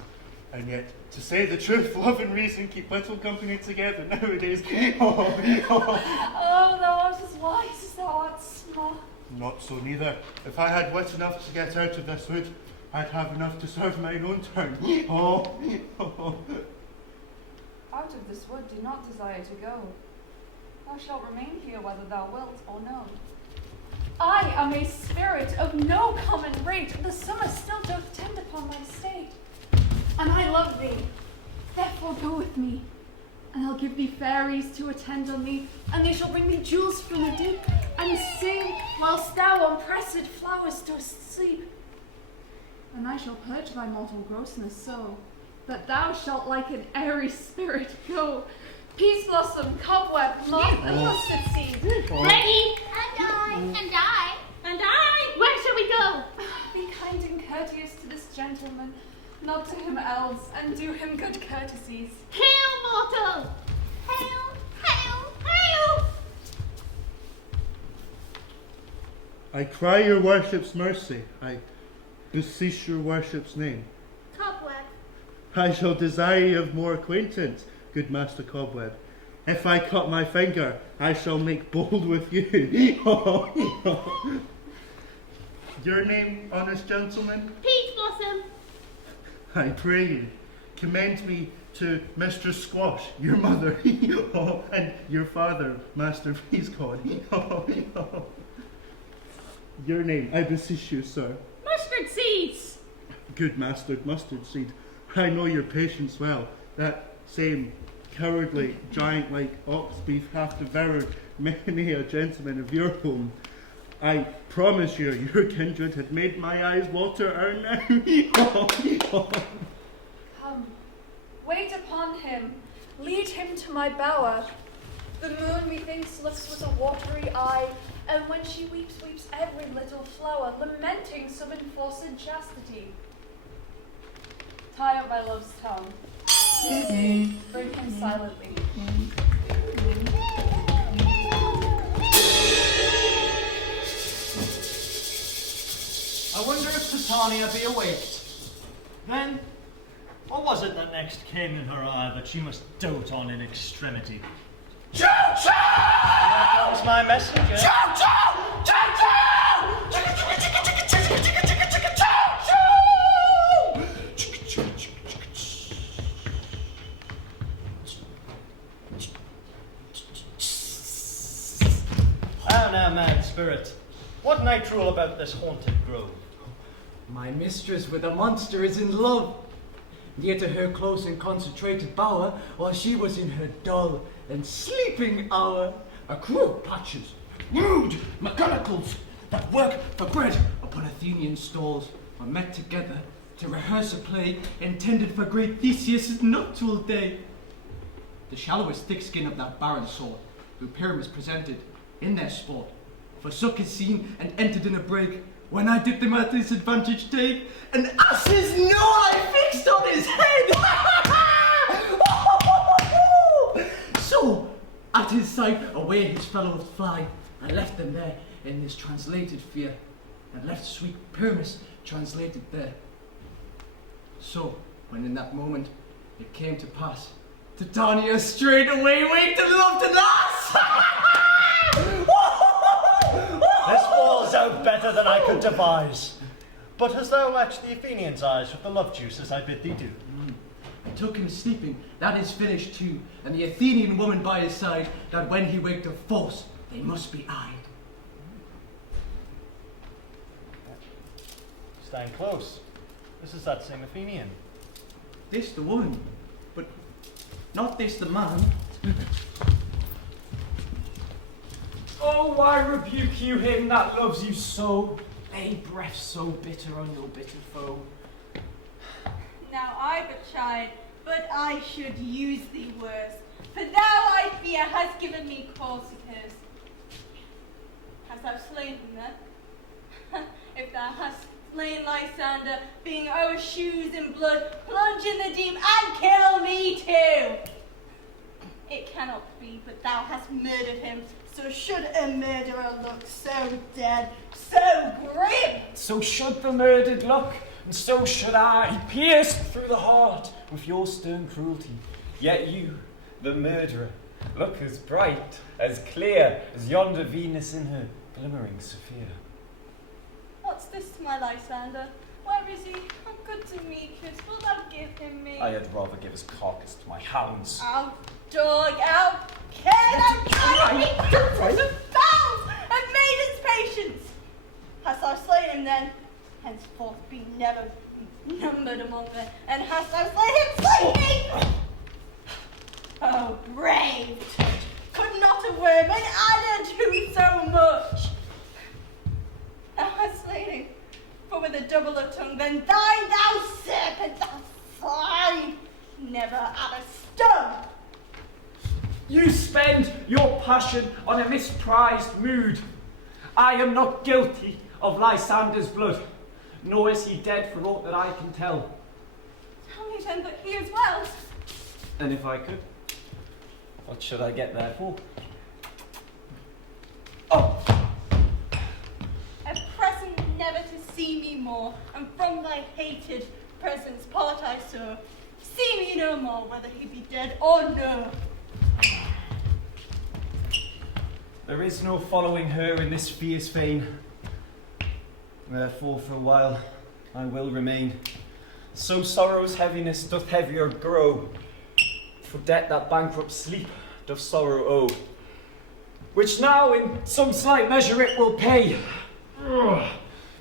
And yet, to say the truth, love and reason keep little company together nowadays. Oh, thou art as wise as thou art small. Not so neither. If I had wit enough to get out of this wood, I'd have enough to serve mine own turn. Out of this wood do not desire to go. Thou shalt remain here whether thou wilt or no. I am a spirit of no common rate. The summer still doth tend upon my state. And I love thee. Therefore go with me. And I'll give thee fairies to attend on thee, and they shall bring thee jewels from the deep, and sing whilst thou on pressed flowers dost sleep. And I shall purge thy mortal grossness so, that thou shalt like an airy spirit go. Peace blossom, cobweb, moth, and mustard seed. Ready? And I. Where shall we go? Be kind and courteous to this gentleman, not to him else, and do him good courtesies. Hail, mortal! Hail, hail, hail! I cry your worship's mercy. I beseech your worship's name. Cobweb. I shall desire you of more acquaintance, good Master Cobweb. If I cut my finger, I shall make bold with you. Your name, honest gentleman? Peach Blossom. I pray you, commend me to Mistress Squash, your mother, and your father, Master Peascod. Your name, I beseech you, sir. Mustard seeds. Good Master Mustard Seed, I know your patience well. That same cowardly, giant-like ox beef hath devoured many a gentleman of your home. I promise you, your kindred had made my eyes water ere now. Come, wait upon him, lead him to my bower. The moon, methinks, looks with a watery eye, and when she weeps, weeps every little flower, lamenting some enforced chastity. Tie up my love's tongue. Bring him silently. I wonder if Titania be awaked. Then, what was it that next came in her eye that she must dote on in extremity? Choo choo! Here comes my messenger. Choo choo! Choo choo! Chicka chicka chicka chicka chicka chicka chicka chicka choo choo! Chicka chicka chicka chicka. Ah, now, mad spirit, what night rule about this haunted grove? My mistress with a monster is in love. Near to her close and concentrated bower, while she was in her dull and sleeping hour, a crew of patches, rude mechanicals, that work for bread upon Athenian stalls, were met together to rehearse a play intended for great Theseus' nuptial day. The shallowest thick skin of that barren sort, who Pyramus presented in their sport, forsook his scene and entered in a break. When I did them at this advantage take, an ass's gnaw I fixed on his head. So, at his sight, away his fellows fly. I left them there in this translated fear, and left sweet Pyramus translated there. So, when in that moment it came to pass, Titania straight away waked and loved an ass. This falls out better than I could devise. But hast thou latched the Athenian's eyes with the love juice as I bid thee do? I took him sleeping, that is finished too, and the Athenian woman by his side, that when he waked of force, they must be eyed. Stand close. This is that same Athenian. This the woman, but not this the man. Oh, why rebuke you him that loves you so? Lay breath so bitter on your bitter foe. Now I but chide, but I should use thee worse. For thou, I fear, hast given me cause to curse. Hast thou slain him then? If thou hast, slain Lysander, being our shoes in blood, plunge in the deep and kill me too. It cannot be, but thou hast murdered him. So should a murderer look so dead, so grim. So should the murdered look, and so should I, pierced through the heart with your stern cruelty. Yet you, the murderer, look as bright, as clear as yonder Venus in her glimmering Sophia. What's this to my Lysander? Where is he? Oh, good Demetrius, will thou give him me? I had rather give his carcass to my hounds. Out, dog, out, care thou carry me back to bounds and maiden's patience. Hast thou slain him then? Henceforth be never numbered among them, and hast thou slain him, slay me! Oh, brave Tut, could not a worm and adder do so much? Thou hast slain him, for with a double of tongue than thine, thou serpent, thou swine, never add a stone. You spend your passion on a misprized mood. I am not guilty of Lysander's blood, nor is he dead for aught that I can tell. Tell me then that he is well. And if I could, what should I get there for? Oh! A present never to see me more, and from thy hated presence part I saw. See me no more, whether he be dead or no. There is no following her in this fierce vein. Therefore, for a while, I will remain. So sorrow's heaviness doth heavier grow, for debt that bankrupt sleep doth sorrow owe, which now in some slight measure it will pay.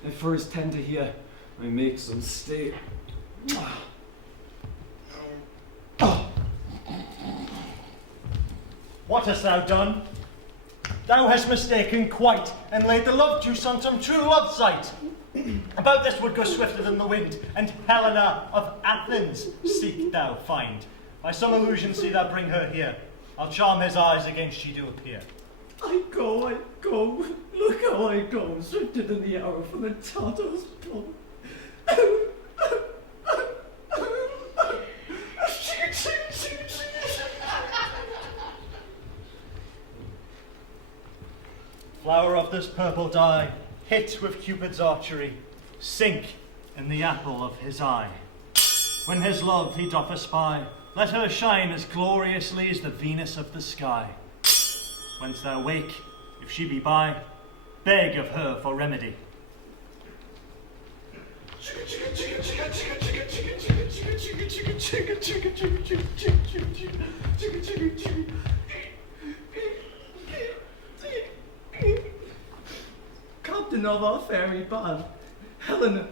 If for his tender here I make some stay. What hast thou done? Thou hast mistaken quite, and laid the love juice on some true love sight. About this would go swifter than the wind, and Helena of Athens seek thou find. By some illusion see thou bring her here. I'll charm his eyes against she do appear. I go, look how I go, swifter than the arrow from the Tartar's bow. Flower of this purple dye, hit with Cupid's archery, sink in the apple of his eye. When his love he doth espy, let her shine as gloriously as the Venus of the sky. Whence thou wake, if she be by, beg of her for remedy. Captain of our fairy band, Helena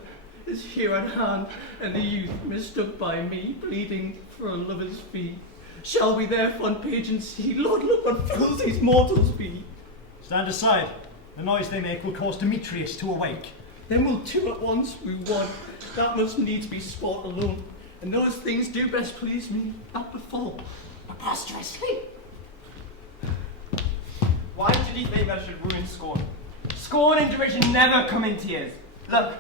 is here at hand, and the youth mistook by me, pleading for a lover's fee. Shall we their front page and see? Lord, look what fools these mortals be. Stand aside. The noise they make will cause Demetrius to awake. Then will two at once woo one. That must needs be sport alone. And those things do best please me, that befall preposterously. Why did he think I should ruin scorn? Scorn and derision never come in tears. Look,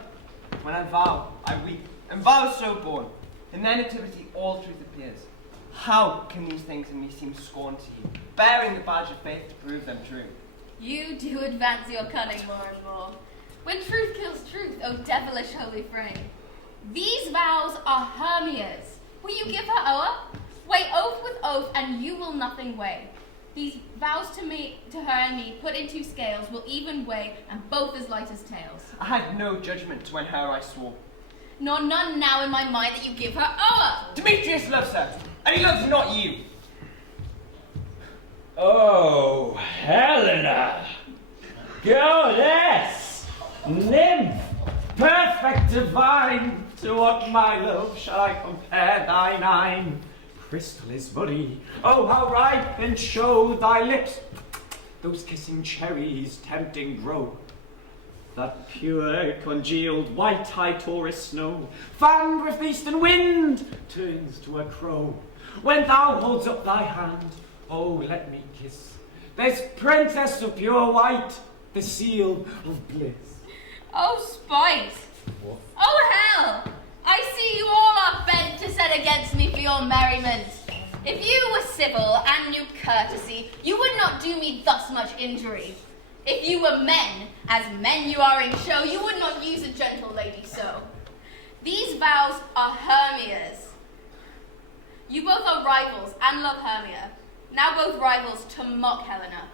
when I vow, I weep, and vow so born. In their nativity all truth appears. How can these things in me seem scorn to you, bearing the badge of faith to prove them true? You do advance your cunning more and more. When truth kills truth, O devilish holy frame. These vows are Hermia's. Will you give her o'er? Weigh oath with oath, and you will nothing weigh. These vows to her and me, put into scales, will even weigh, and both as light as tails. I had no judgment when her I swore. Nor none now in my mind that you give her o'er. Demetrius loves her, and he loves not you. Oh, Helena, goddess, nymph, perfect divine, to what my love shall I compare thine eyne? Crystal is body, oh how ripe and show thy lips, those kissing cherries tempting grow. That pure congealed white high Taurus snow, fanned with eastern wind, turns to a crow. When thou holds up thy hand, oh let me kiss this princess of pure white, the seal of bliss. Oh, spite! What? Oh hell! I see you all are bent to set against me for your merriment. If you were civil and knew courtesy, you would not do me thus much injury. If you were men, as men you are in show, you would not use a gentle lady so. These vows are Hermia's. You both are rivals and love Hermia. Now both rivals to mock Helena.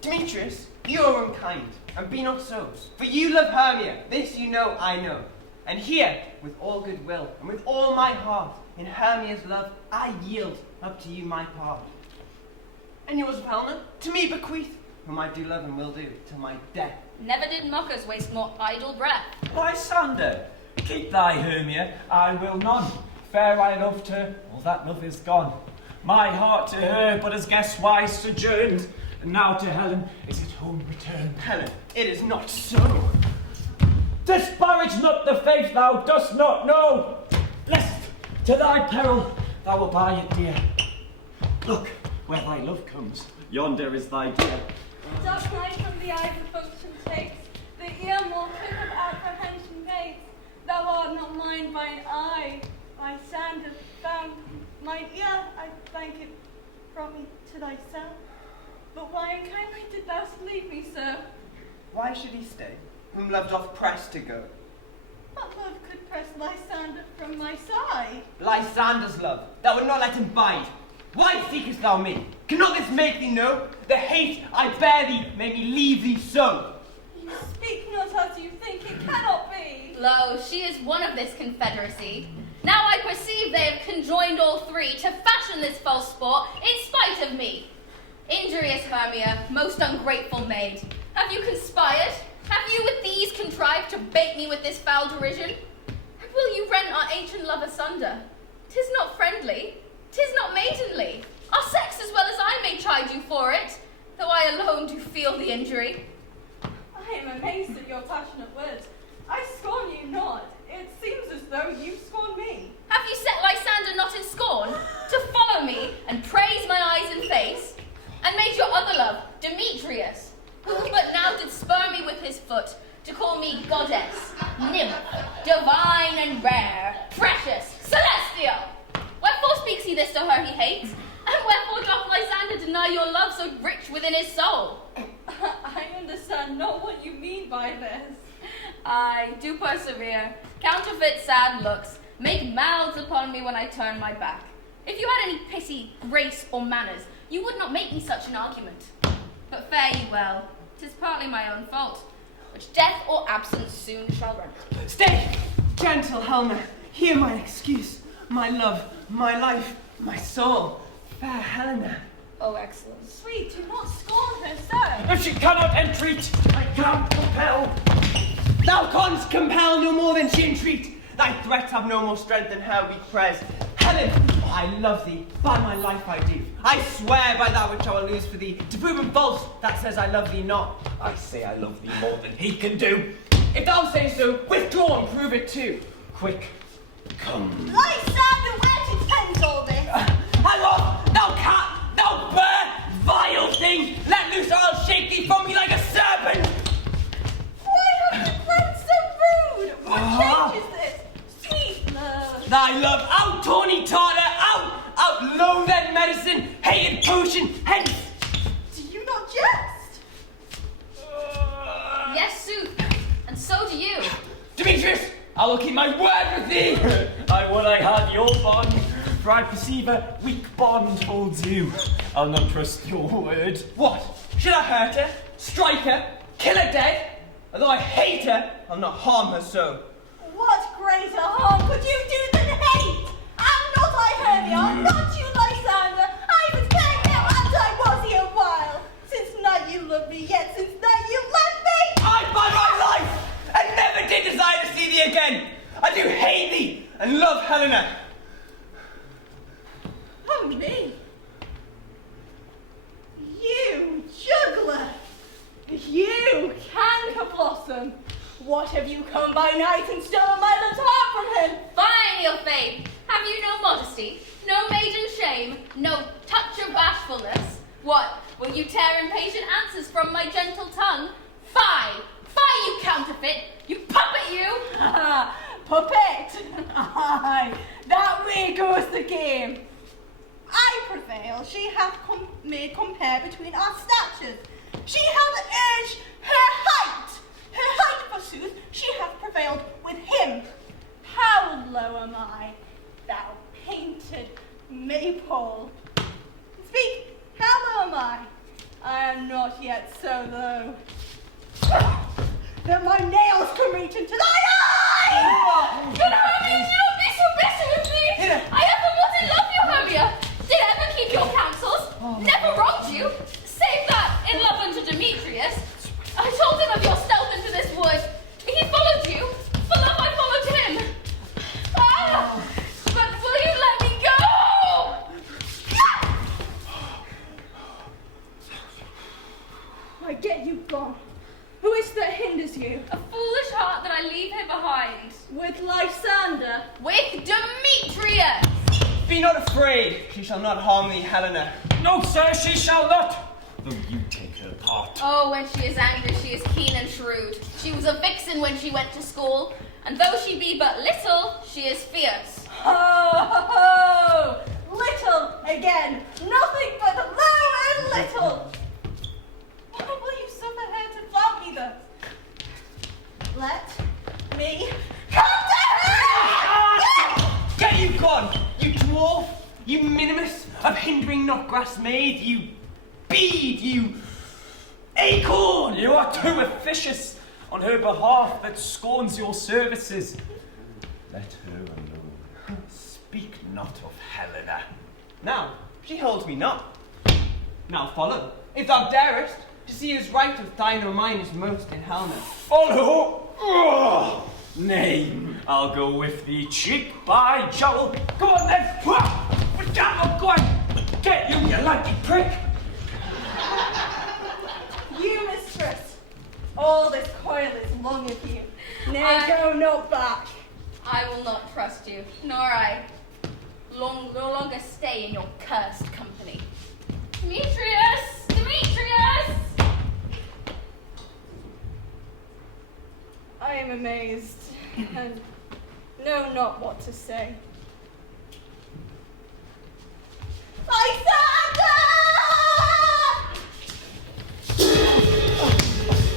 Demetrius, you are unkind, and be not so. For you love Hermia, this you know I know. And here, with all good will, and with all my heart, in Hermia's love, I yield up to you my part. And yours of Helena, to me bequeath, whom I do love and will do, till my death. Never did mockers waste more idle breath. Lysander, keep thy Hermia, I will none. Fair I loved her, all that love is gone. My heart to her but as guest-wise sojourned, and now to Helen is it home returned. Helen, it is not so. Disparage not the faith thou dost not know, lest to thy peril thou will buy it dear. Look, where thy love comes, yonder is thy dear. Dark night from the eye the function takes, the ear more quick of apprehension makes. Thou art not mine by an eye, Lysander found mine ear, I thank it brought me to thyself. But why unkindly did thou leave me so? Why should he stay, whom love doth press to go? What love could press Lysander from my side? Lysander's love, thou would not let him bide. Why seekest thou me? Cannot this make thee know? The hate I bear thee made me leave thee so. You speak not as you think, it cannot be. Lo, she is one of this confederacy. Now I perceive they have conjoined all three to fashion this false sport in spite of me. Injurious Hermia, most ungrateful maid, have you conspired? Have you with these contrived to bait me with this foul derision? And will you rend our ancient love asunder? 'Tis not friendly, 'tis not maidenly. Our sex as well as I may chide you for it, though I alone do feel the injury. I am amazed at your passionate words. I scorn you not. It seems as though you scorn me. Have you set Lysander not in scorn, to follow me and praise my eyes and face, and made your other love, Demetrius, who but now did spur me with his foot, to call me goddess, nymph, divine and rare, precious, celestial? Wherefore speaks he this to her he hates, and wherefore doth Lysander deny your love so rich within his soul? I understand not what you mean by this. I do persevere, counterfeit sad looks, make mouths upon me when I turn my back. If you had any pity, grace, or manners, you would not make me such an argument. But fare ye well, 'tis partly my own fault, which death or absence soon shall render. Stay, gentle Helena, hear my excuse, my love, my life, my soul, fair Helena. Oh, excellent. Sweet, do not scorn her so. If she cannot entreat, I can't compel. Thou canst compel no more than she entreat. Thy threats have no more strength than her weak prayers. Helen, oh, I love thee, by my life I do. I swear by that which I will lose for thee, to prove him false that says I love thee not. I say I love thee more than he can do. If thou say so, withdraw and prove it too. Quick, come. Lysander, where to tend all this? Hang on, thou cat, thou bird, vile thing, let loose or I'll shake thee from me like a serpent. Why have you grown so rude? What change is this? Sweet love. Thy love, out tawny tartar, out loathed medicine, hated potion, hence. Do you not jest? Yes, sooth, and so do you. Demetrius, I will keep my word with thee. I would I had your bond, for I perceive a weak bond holds you. I'll not trust your word. What? Should I hurt her, strike her, kill her dead? Although I hate her, I'll not harm her so. What greater harm could you do than hate? Am not I Hermia? Not you, Lysander? I was there now, and I was here a while. Since night you loved me, yet since night you left me. I, by my life, and never did desire to see thee again. I do hate thee, and love Helena. Oh, me? You juggler! You canker blossom! What have you come by night and stolen my love's heart from him? Fine, your fame. Have you no modesty, no maiden shame, no touch of bashfulness? What, will you tear impatient answers from my gentle tongue? Fie, you counterfeit, you Puppet you! Puppet! Aye, that way goes the game. I prevail. She hath made compare between our statures. She hath urged her height forsooth, she hath prevailed with him. How low am I, thou painted maypole? Speak, how low am I? I am not yet so low that my nails can reach into thine eye! Good Hermia, do not be so bitter with me! I ever was in love you, Hermia! Did ever keep your counsels? Never wronged you? Save that, in love unto Demetrius. I told him of your stealth into this wood. He followed you. For love I followed him. Ah! But will you let me go? I get you gone. Who is that hinders you? A foolish heart that I leave here behind. With Lysander? With Demetrius! Be not afraid, she shall not harm thee, Helena. No, sir, she shall not. Though you take her part. Oh, when she is angry, she is keen and shrewd. She was a vixen when she went to school, and though she be but little, she is fierce. Ho, ho, ho! Little again. Nothing but low and little. Why will you suffer her to flout me thus? Let me come to her! Get you gone, you dwarf, you minimus of hindering not grass made, you bead, you acorn! You are too officious on her behalf that scorns your services. Let her alone. Speak not of Helena. Now, she holds me not. Now follow, if thou darest, to see whose right with thine or mine is most in Helena. Follow? Ugh. Nay, I'll go with thee, cheek by jowl. Go on then. Go on. Get you, you lucky prick. You, mistress, all this coil is long of you. Nay, go not back. I will not trust you, nor I no longer stay in your cursed company. Demetrius! Demetrius! I am amazed and know not what to say.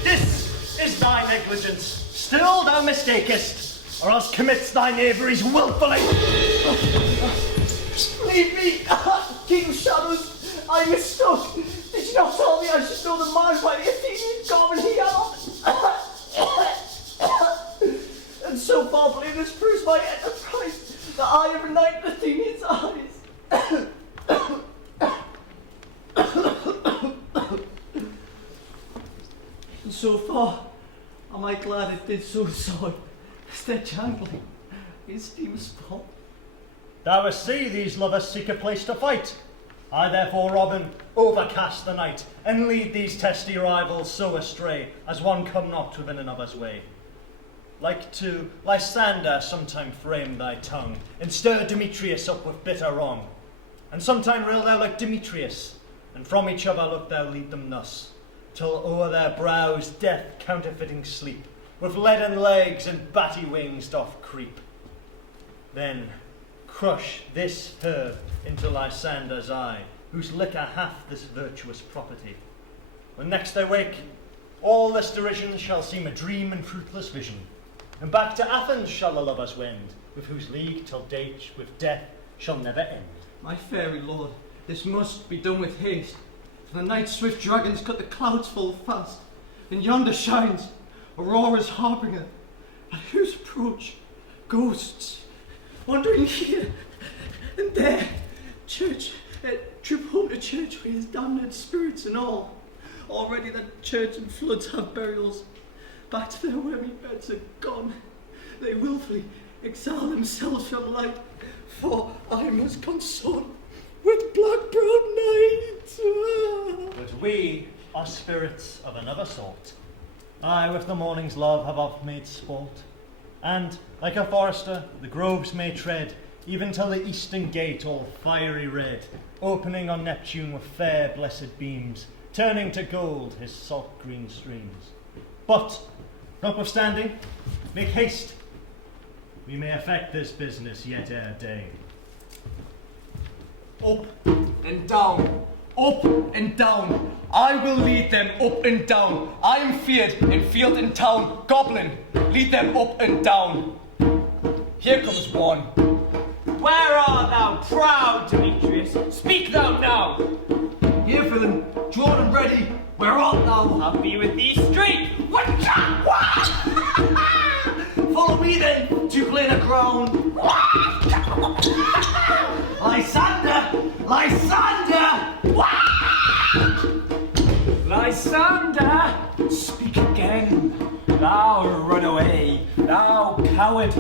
This is thy negligence. Still thou mistakest, or else commits thy knaveries wilfully. Leave me, King Shadows. I mistook. Did you not tell me I should know the man by the Athenian common he and so powerfully this proves my enterprise that I have united Athenians' eyes. And so far, am I glad it did so soon, as their jangling is Demon's fault. Thou hast see these lovers seek a place to fight. I therefore, Robin, overcast the night, and lead these testy rivals so astray, as one come not within another's way. Like to Lysander sometime frame thy tongue, and stir Demetrius up with bitter wrong. And sometime rail thou like Demetrius, and from each other look thou lead them thus, till o'er their brows death counterfeiting sleep, with leaden legs and batty wings doth creep. Then crush this herb into Lysander's eye, whose liquor hath this virtuous property. When next they wake, all this derision shall seem a dream and fruitless vision, and back to Athens shall the lovers wend, with whose league till date with death shall never end. My fairy lord, this must be done with haste, for the night's swift dragons cut the clouds full fast, and yonder shines Aurora's harbinger, at whose approach ghosts, wandering here and there, trip home to church for his damned spirits and all. Already that church and floods have burials. Back to their wormy beds are gone. They wilfully exile themselves from light, for I must consort with black-browed night. But we are spirits of another sort. I with the morning's love have oft made sport, and, like a forester, the groves may tread, even till the eastern gate all fiery red, opening on Neptune with fair blessed beams, turning to gold his salt green streams. But, notwithstanding, Make haste. We may effect this business yet ere day. Up and down, up and down. I will lead them up and down. I am feared in field and town. Goblin, lead them up and down. Here comes one. Where art thou, proud Demetrius? Speak thou now. Here, villain, drawn and ready. Where art thou? I'll be with thee straight. What? Follow me then to clear the ground. Lysander! Lysander! Lysander, speak again. Thou runaway, thou coward,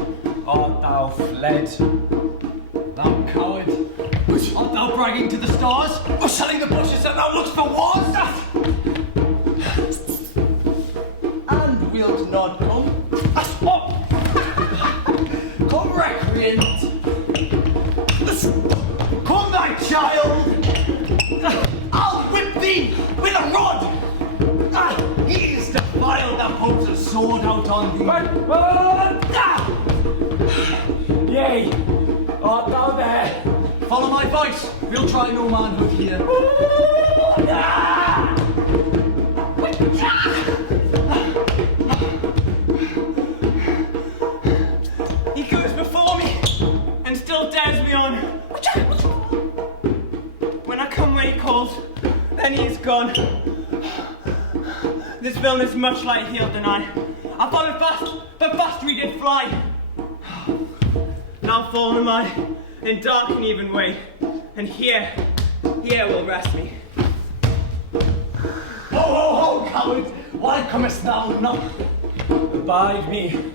art thou fled? Thou coward! Art thou bragging to the stars, or selling the bushes that thou lookst for wars? And wilt not come? Come, recreant! Come, thy child! I'll whip thee with a rod! He is defiled that pokes a sword out on thee! Yea, art thou there? Follow my voice, we'll try no manhood here. He goes before me and still dares me on. When I come where he calls, then he is gone. This villain is much lighter heeled than I. I followed fast, but faster he did fly. Now fallen am I in dark and even way, and here will rest me. Ho, ho, ho, coward! Why comest thou not? Abide me,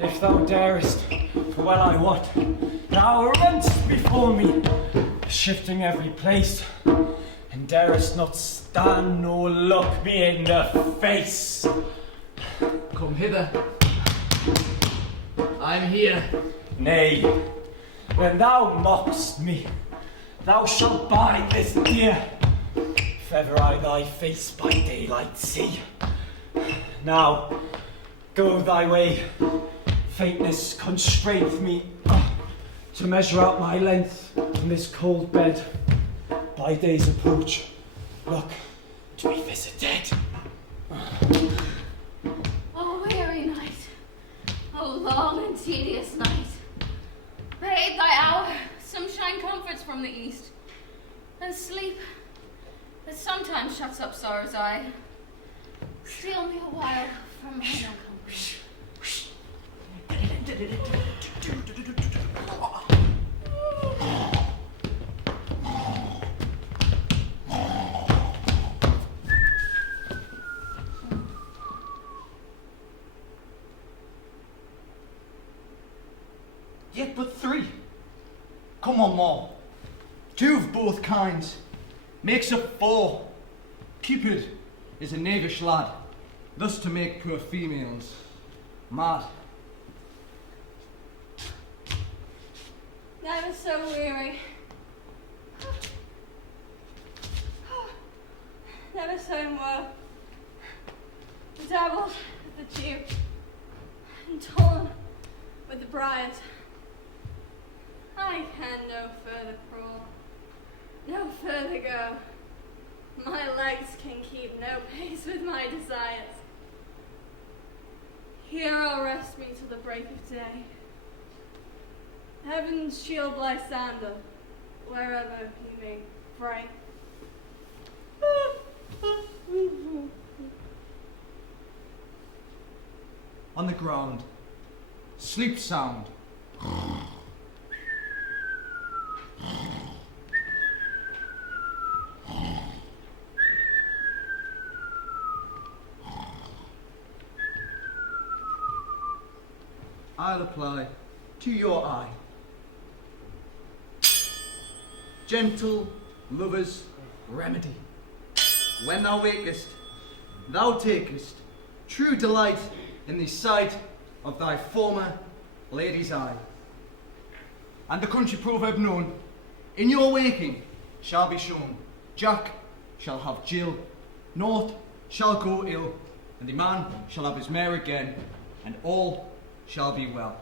if thou darest, for well I wot, thou runn'st before me, shifting every place, and darest not stand nor look me in the face. Come hither. I'm here. Nay, when thou mockst me, thou shalt bide this dear, if ever I thy face by daylight see. Now, go thy way. Faintness constraineth me to measure out my length in this cold bed. By day's approach, look, to me visited. Oh, weary night. Oh, long and tedious night. Bathe thy hour, sunshine comforts from the east, and sleep that sometimes shuts up sorrow's eye. Steal me a while from my no Yet but three. Come on, more. Two of both kinds. Makes up four. Cupid is a knavish lad, thus to make poor females mad. Never so weary. Never so in woe. Dabbled with the dew, and torn with the briars. I can no further crawl, no further go. My legs can keep no pace with my desires. Here I'll rest me till the break of day. Heaven's shield Lysander, wherever he may pray. On the ground, sleep sound. I'll apply to your eye. Gentle lover's remedy. When thou wakest, thou takest true delight in the sight of thy former lady's eye. And the country proverb known, in your waking shall be shown, Jack shall have Jill, naught shall go ill, and the man shall have his mare again, and all shall be well.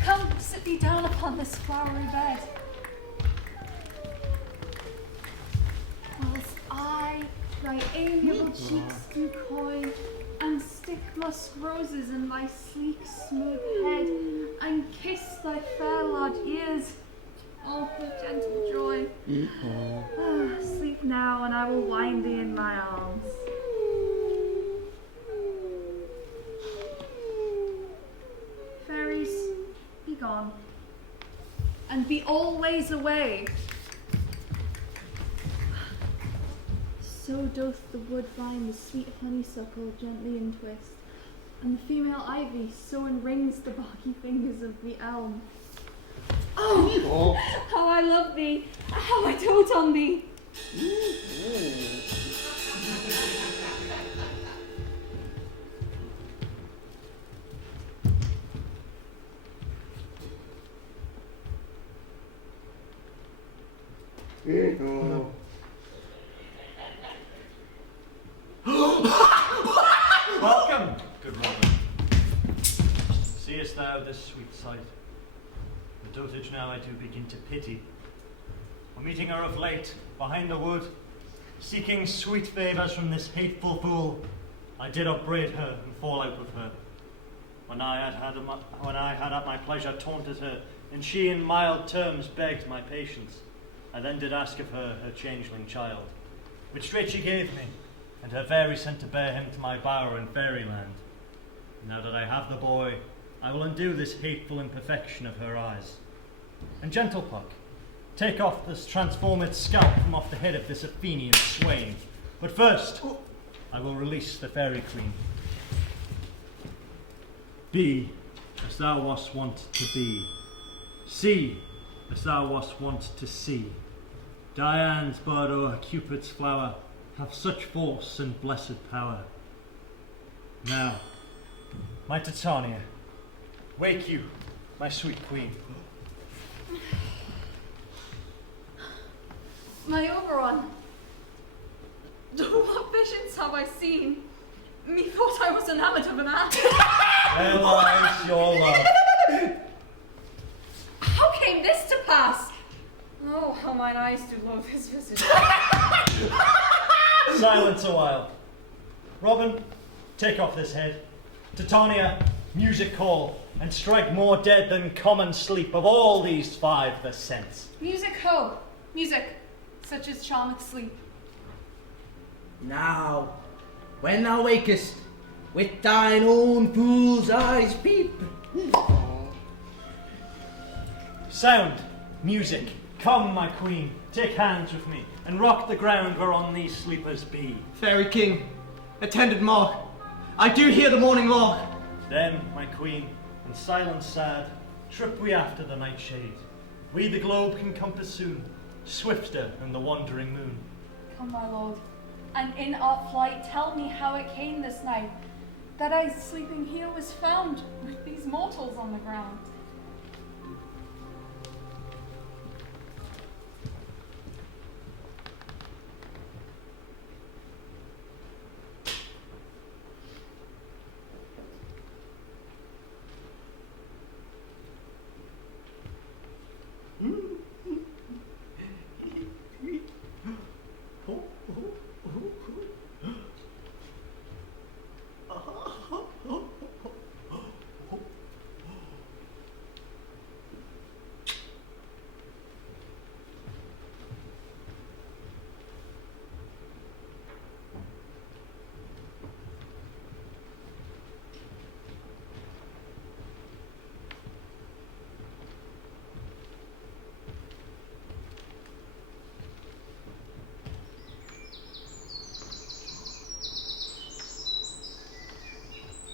Come, sit thee down upon this flowery bed. Whilst I thy amiable cheeks do coy, and stick musk roses in thy sleek smooth head, and kiss thy fair large ears, all with gentle joy. Sleep now, and I will wind thee in my arms. Fairies, be gone, and be always away. So doth the wood vine the sweet honeysuckle gently entwist, and the female ivy so enrings the boggy fingers of the elm. Oh, how I love thee, how I dote on thee. Welcome, good Robin. Seest thou this sweet sight? The dotage now I do begin to pity. On meeting her of late, behind the wood, seeking sweet favours from this hateful fool, I did upbraid her and fall out with her. When I had at my pleasure taunted her, and she in mild terms begged my patience, I then did ask of her changeling child, which straight she gave me, and her fairy sent to bear him to my bower in fairyland. Now that I have the boy, I will undo this hateful imperfection of her eyes. And gentle Puck, take off this transformed scalp from off the head of this Athenian swain. But first, I will release the fairy queen. Be as thou wast wont to be. See as thou wast wont to see. Diane's bud o'er Cupid's flower have such force and blessed power. Now, my Titania, wake you, my sweet queen. My Oberon, what visions have I seen? Methought I was enamoured of an ass. There lies your love. How came this to pass? Oh, how mine eyes do loathe his visage. Silence a while. Robin, take off this head. Titania, music call, and strike more dead than common sleep of all these five the sense. Music ho, music, such as charmeth sleep. Now, when thou wakest, with thine own fool's eyes peep. Sound, music, come, my queen, take hands with me, and rock the ground whereon these sleepers be. Fairy king, attended Mark, I do hear the morning lark. Then, my queen, in silence sad, trip we after the nightshade. We the globe can compass soon, swifter than the wandering moon. Come, my lord, and in our flight tell me how it came this night that I sleeping here was found with these mortals on the ground.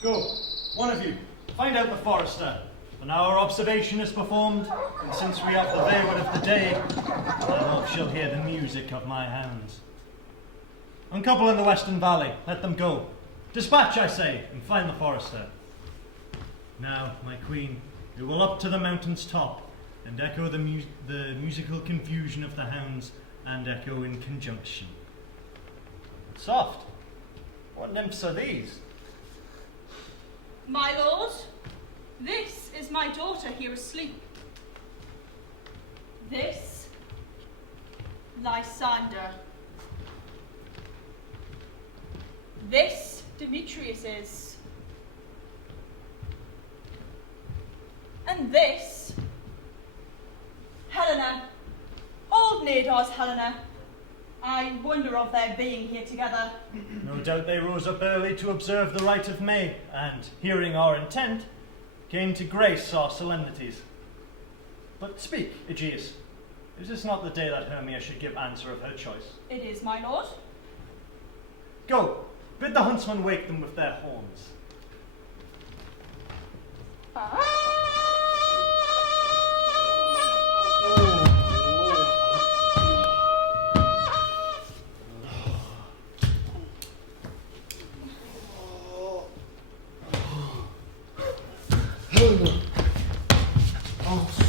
Go, one of you, find out the forester. For now our observation is performed, and since we have the veilwood of the day, my love shall hear the music of my hands. Uncouple in the western valley, let them go. Dispatch, I say, and find the forester. Now, my queen, we will up to the mountain's top, and echo the musical confusion of the hounds, and echo in conjunction. Soft, what nymphs are these? My lord, this is my daughter here asleep. This, Lysander. This, Demetrius is. And this, Helena. Old Nadar's Helena. I wonder of their being here together. No doubt they rose up early to observe the rite of May, and, hearing our intent, came to grace our solemnities. But speak, Egeus. Is this not the day that Hermia should give answer of her choice? It is, my lord. Go, bid the huntsmen wake them with their horns.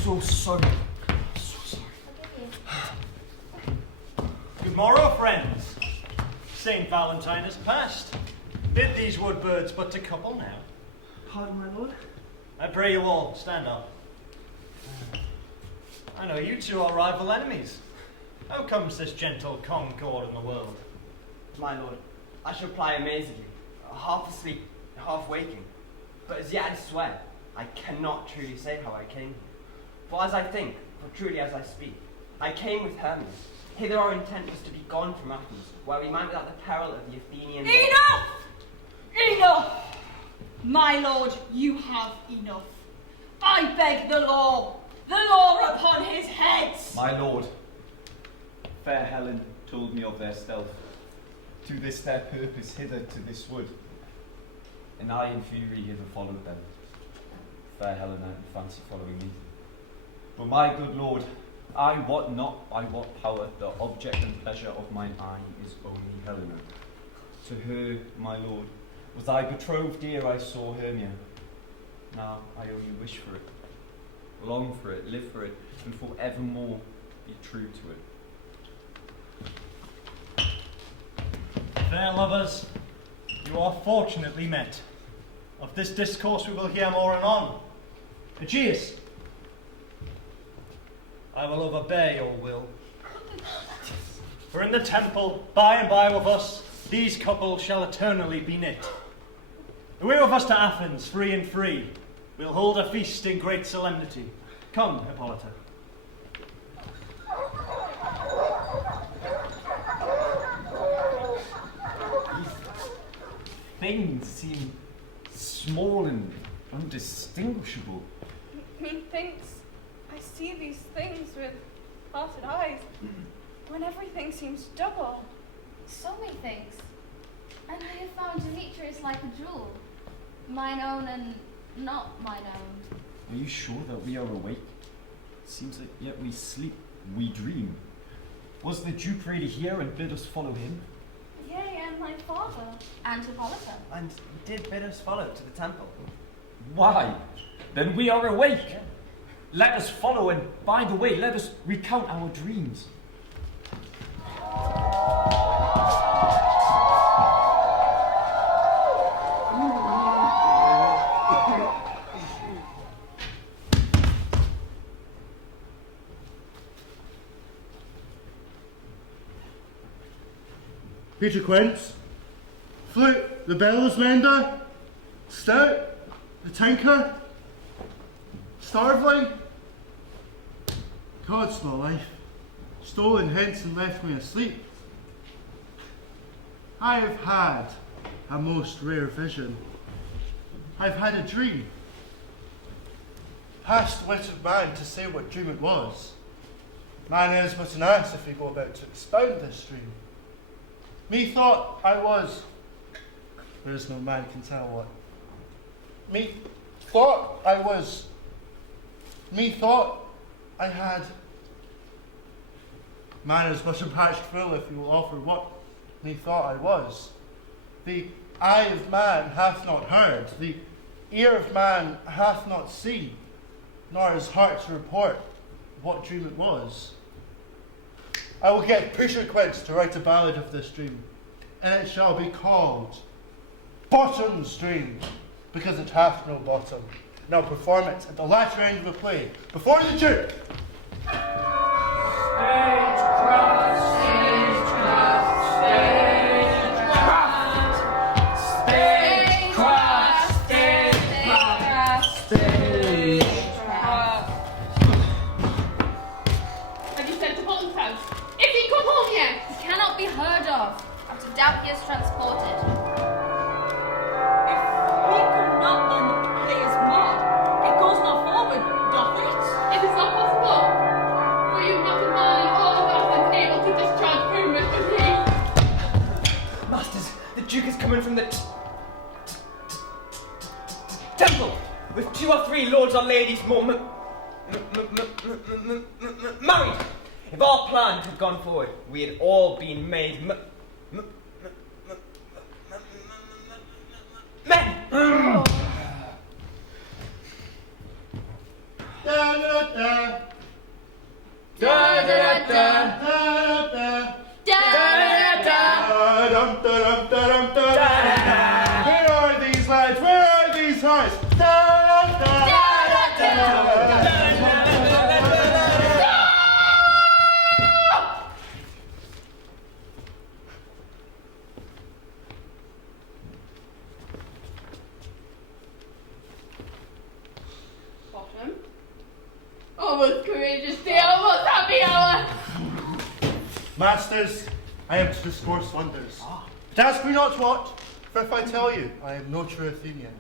So sorry. So sorry. Good morrow, friends. St. Valentine is past. Bid these wood birds but to couple now. Pardon, my lord? I pray you all, stand up. I know you two are rival enemies. How comes this gentle concord in the world? My lord, I shall reply amazingly, half asleep, half waking. But as yet I swear, I cannot truly say how I came here. For as I think, for truly as I speak, I came with Hermia. Hither our intent was to be gone from Athens, where we might without the peril of the Athenian... Enough! Enough! My lord, you have enough. I beg the law upon his head. My lord, fair Helen told me of their stealth, to this their purpose hither to this wood, and I in fury hither followed them. Fair Helena in fancy following me. But my good lord, I wot not by what power the object and pleasure of mine eye is only Helena. To her, my lord, was I betrothed ere I saw Hermia. Now I only wish for it, long for it, live for it, and for evermore be true to it. Fair lovers, you are fortunately met. Of this discourse we will hear more anon. Egeus, I will overbear your will. For in the temple, by and by with us, these couples shall eternally be knit. Away with us to Athens, free and free. We'll hold a feast in great solemnity. Come, Hippolyta. Things seem small and undistinguishable. Methinks I see these things with parted eyes, when everything seems double. So methinks. And I have found Demetrius like a jewel, mine own and not mine own. Are you sure that we are awake? Seems that yet we sleep, we dream. Was the Duke really here and bid us follow him? Yea, and my father. And Hippolyta. And did bid us follow to the temple. Why? Then we are awake. Let us follow, and by the way, let us recount our dreams. Peter Quince, Flute, the bellows mender, Snout, the tinker, Starvelling. God's my life, stolen hence and left me asleep. I have had a most rare vision. I've had a dream. Past wit of man to say what dream it was. Man is but an ass if we go about to expound this dream. Methought I was, there is no man can tell what. Methought I had. Man is but a patched fool if you will offer what methought I was. The eye of man hath not heard, the ear of man hath not seen, nor his heart to report what dream it was. I will get Pusher Quince to write a ballad of this dream, and it shall be called Bottom's Dream, because it hath no bottom. And I'll perform it at the last round of the play, before the Duke. Stagecraft, stagecraft, stagecraft, stagecraft, stagecraft. Have you sent to Bolton's house? Is he come home yet? He cannot be heard of. I doubt he is transported. If we could not learn the play is mad, it goes not forward, doth it? It is not possible. For you not a man all of Athens able to discharge Pyramid with me. Masters, the Duke is coming from the temple with 2 or 3 lords or ladies more married. If our plan had gone forward, we had all been made men. Da da da. Da da da da. Da da da da. Where are these lads? Where are these hearts? Da da da. Bottom. Almost courageous day, almost happy hour. Masters, I am to discourse wonders. But ask me not what, for if I tell you, I am no true Athenian.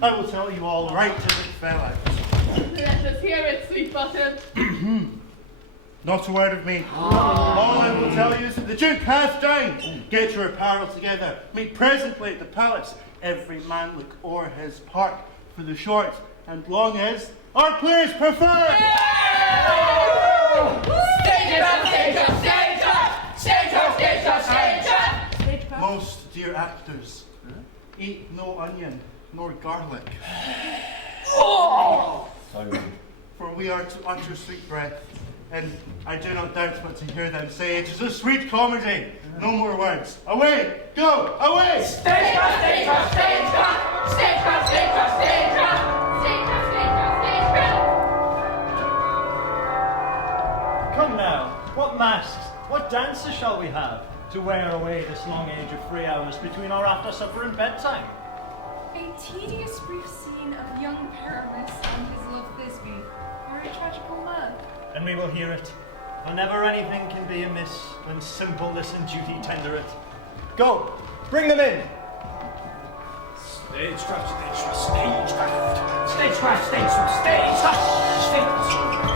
I will tell you all right as it fell out. Let us hear it, sweet Bottom. Not a word of me. All I will tell you is that the Duke hath dined. Get your apparel together. Meet presently at the palace. Every man look o'er his part, for the short and long is our players preferred. Most dear actors, eat no onion nor garlic. For we are to utter sweet breath, and I do not doubt but to hear them say, it is a sweet comedy. No more words. Away! Go! Away! Stagecraft, stagecraft, stagecraft, stagecraft, stagecraft, stagecraft, stagecraft, stagecraft, stagecraft. Come now, what masks, what dances shall we have to wear away this long age of 3 hours between our after supper and bedtime? A tedious brief scene of young Pyramus and his love Thisbe, or a tragical man. And we will hear it. For never anything can be amiss when simpleness and duty tender it. Go, bring them in. Stagecraft, stagecraft, stagecraft, stagecraft, stagecraft, stagecraft, stagecraft.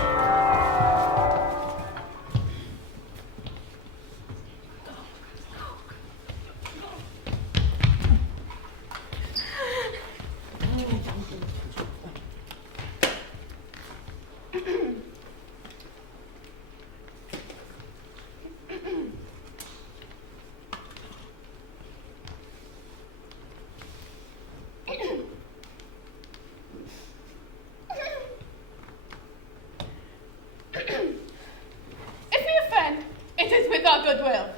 If we offend, it is with our goodwill.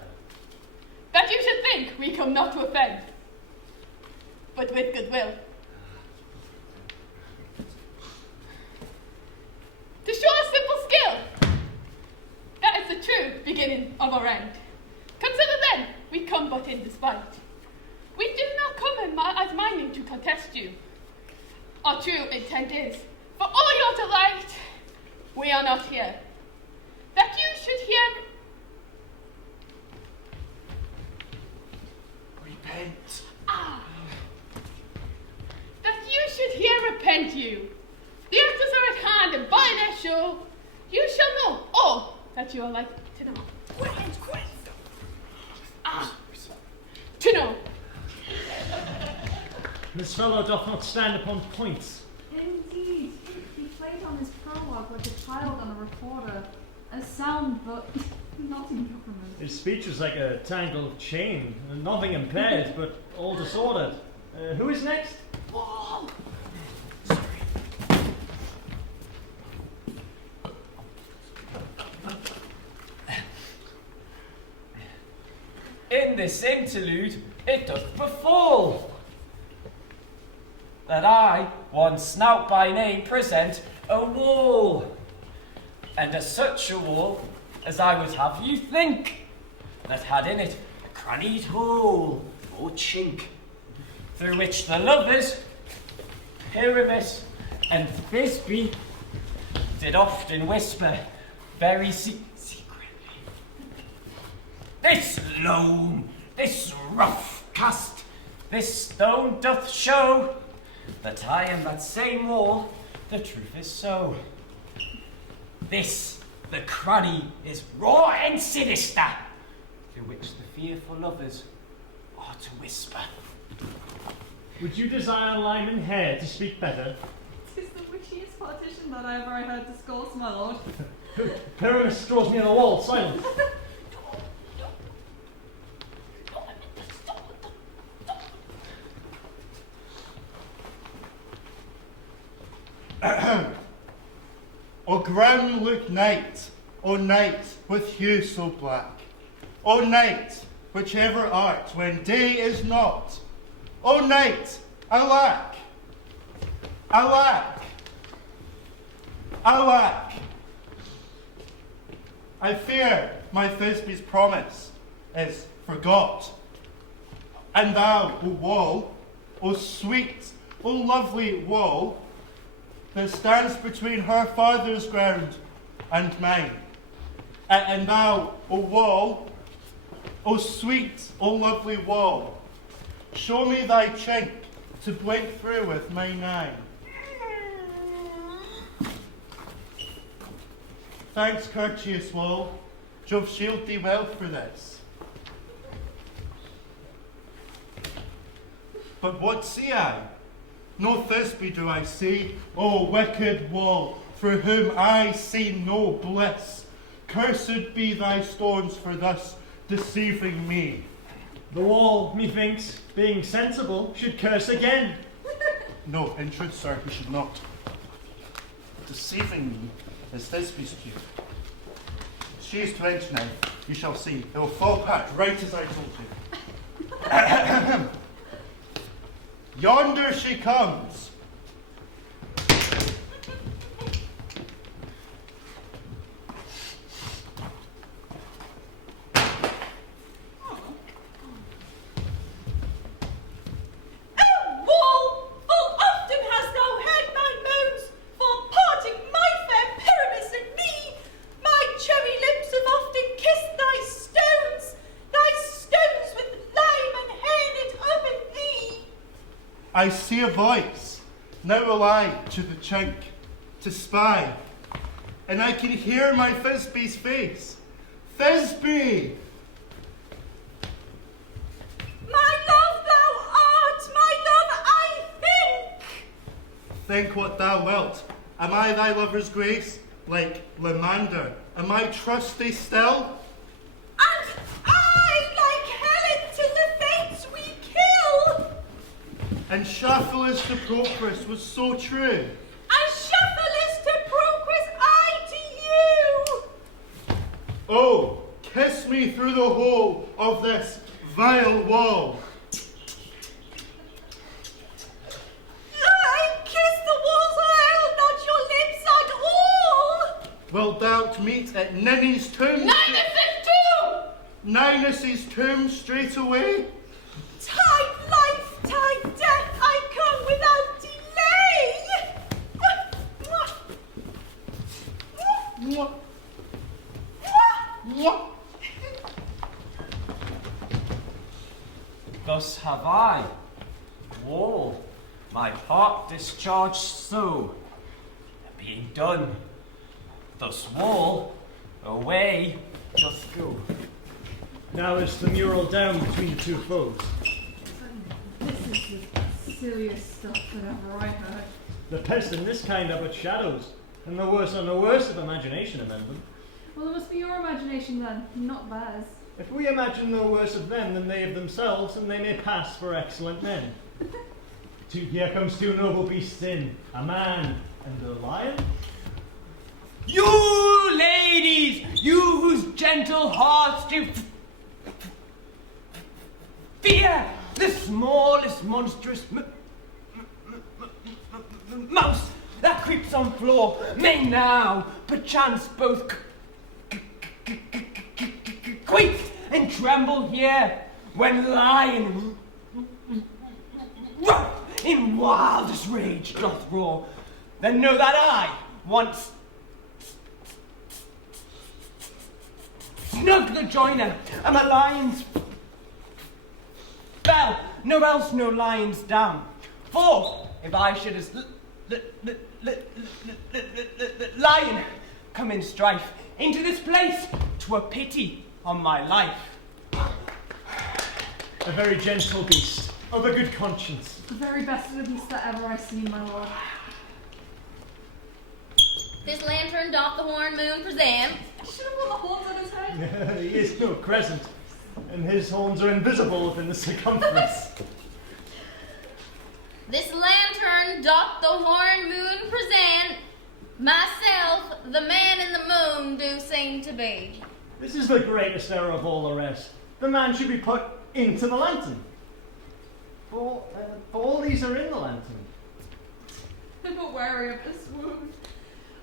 That you should think we come not to offend, but with goodwill. To show a simple skill, that is the true beginning of our end. Consider then, we come but in despite. We do not come as minding to contest you. Our true intent is, for all your delight, we are not here. That you should hear Repent. That you should hear repent you. The actors are at hand, and by their show, you shall know all that you are like to know. To know. This fellow doth not stand upon points. Indeed, he played on his prologue like a child on a recorder. A sound, but not in government. His speech was like a tangled chain, nothing impaired, but all disordered. Who is next? this interlude it doth befall that I, one Snout by name, present a wall, and as such a wall as I would have you think, that had in it a crannied hole or chink, through which the lovers, Pyramus and Thisbe, did often whisper very secretly. This loam, this rough cast, this stone doth show that I am that same wall, the truth is so. This, the cranny, is raw and sinister, through which the fearful lovers are to whisper. Would you desire Lyman Hare to speak better? Tis the witchiest partition that ever I heard discourse, my lord. Pyramus draws me on the wall, silence. O grim look night, O night with hue so black, O night, whichever art when day is not, O night, alack, alack, alack. I fear my Thisbe's promise is forgot, and thou, O wall, O sweet, O lovely wall, that stands between her father's ground and mine. And thou, O wall, O sweet, O lovely wall, show me thy chink to blink through with mine eye. Thanks, courteous wall, Jove shield thee well for this. But what see I? No Thisbe do I see, O wicked wall, for whom I see no bliss. Cursed be thy stones for thus deceiving me. The wall, methinks, being sensible, should curse again. No, in truth, sir, he should not. Deceiving me is Thisbe's cue. She is to enter now, you shall see. It will fall apart right as I told you. Yonder she comes. I see a voice, now will I to the chink to spy, and I can hear my Thisbe's face. Thisbe! My love thou art, my love I think. Think what thou wilt. Am I thy lover's grace, like Lysander? Am I trusty still? And I, like Helen, to the fates we kill. And Shaffelus to Procris was so true. And Shaffelus to Procris I to you. Oh, kiss me through the hole of this vile wall. I kiss the walls all, not your lips at all. Wilt thou meet at Ninny's tomb? Ninus' tomb! Ninus' tomb straight away? Tide life, tide death, I come without delay. Mwah. Mwah. Thus have I, wall, my part discharged so, being done. Thus wall, away doth go. Now is the mural down between the two foes. This is the silliest stuff that ever I heard. The pest in this kind are but shadows, and the worse are no worse of imagination amend them. Well, it must be your imagination then, not theirs. If we imagine no worse of them than they of themselves, then they may pass for excellent men. Here comes two noble beasts in, a man and a lion. You ladies, you whose gentle hearts do Fear, the smallest monstrous mouse that creeps on floor, may now, perchance, both quake and tremble here, when lion in wildest rage doth roar. Then know that I once Snug the joiner am a lion's fell, no else no lions down. For if I should as lion come in strife into this place, 'twere pity on my life. A very gentle beast, of a good conscience. The very best of the beast that ever I seen, my lord. This lantern doth the horn moon present. Should have put the horns on his head. He is no crescent, and his horns are invisible within the circumference. This lantern doth the horn moon present. Myself, the man in the moon, do seem to be. This is the greatest error of all the rest. The man should be put into the lantern. For all these are in the lantern. I'm not wary of this wound.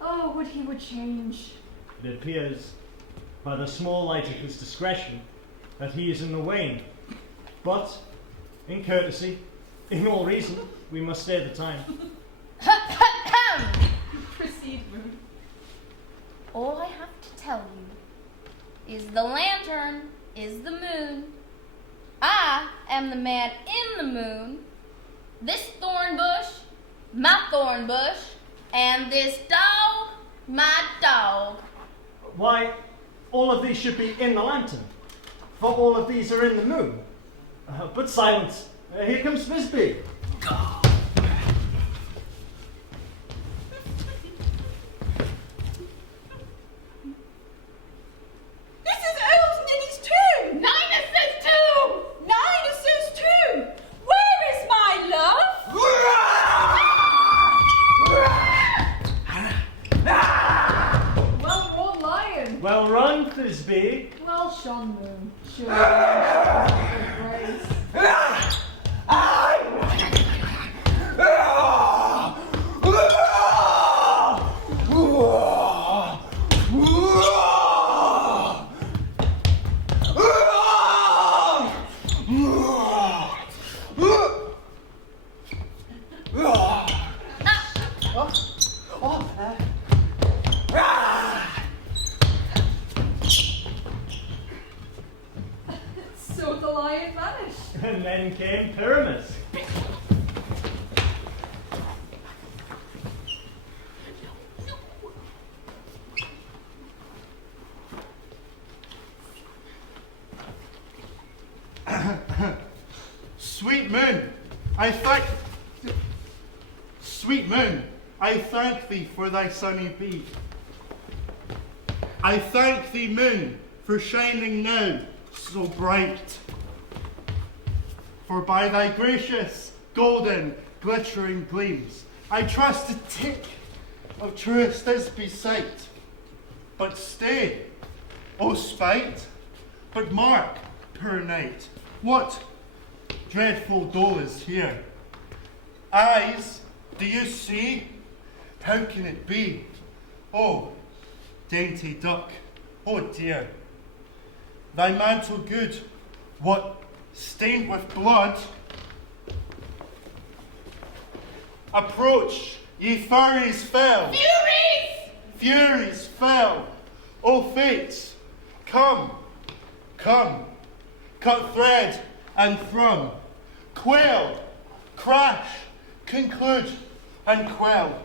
Oh, would he would change. It appears, by the small light of his discretion, that he is in the wane. But, in courtesy, in all reason, we must stay the time. Proceed, moon. All I have to tell you is the lantern is the moon. I am the man in the moon. This thorn bush, my thorn bush, and this dog, my dog. Why, all of these should be in the lantern, for all of these are in the moon. But silence. Here comes Thisbe. This is old Ninny's tomb! Ninus's tomb! Ninus's tomb! Where is my love? Well roared lion. Well run, Thisbe. Well shone, moon. Sure. Grace. So the lion vanished. And then came Pyramus. Sweet moon, Sweet moon, I thank thee for thy sunny beam. I thank thee, moon, for shining now so bright. For by thy gracious, golden, glittering gleams, I trust to take of truest Thisbe's sight. But stay, O spite, but mark, poor knight, what dreadful dole is here? Eyes, do you see? How can it be? Oh, dainty duck, oh dear. Thy mantle good, what, stained with blood? Approach, ye furies fell. Furies! Furies fell. O fates, come, come, cut thread and thrum, quail, crash, conclude, and quell.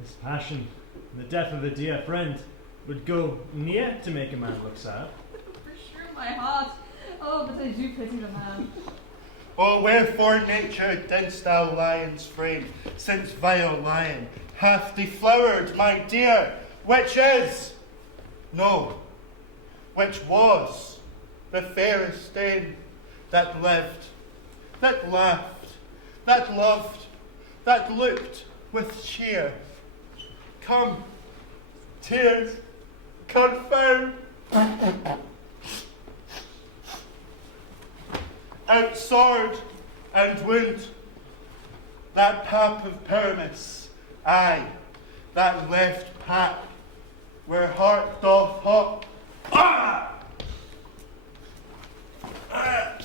His passion, the death of a dear friend, would go near to make a man look sad. For sure, my heart. Oh, but I do pity the man. O wherefore, nature, didst thou lion's frame, since vile lion hath deflowered my dear, which is, no, which was, the fairest dame that lived, that laughed, that loved, that looked with cheer. Come, tears, confound. out sword and wound. That pap of Pyramus, aye, that left pap, where heart doth hop. Ah! Ah!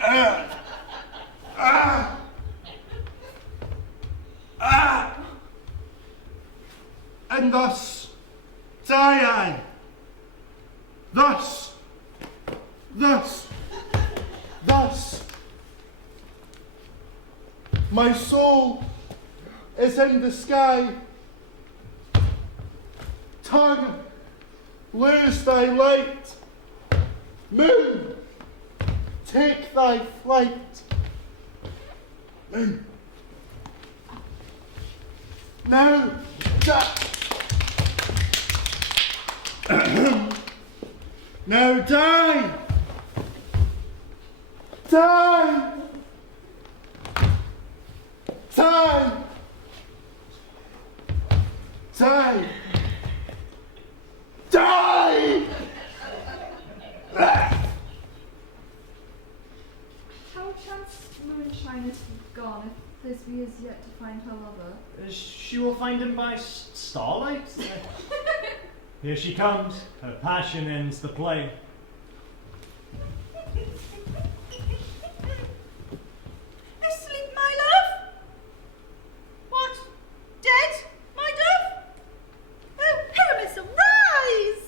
Ah! Ah! Ah! And thus die I. Thus. My soul is in the sky. Tongue, lose thy light. Moon, take thy flight. Moon. Now, now die! Die! Die! Die! Die! How chance Moonshiner to be gone if Thisbe is yet to find her lover? She will find him by starlight. Here she comes. Her passion ends the play. Asleep, my love? What? Dead, my dove? Oh, Pyramus, arise!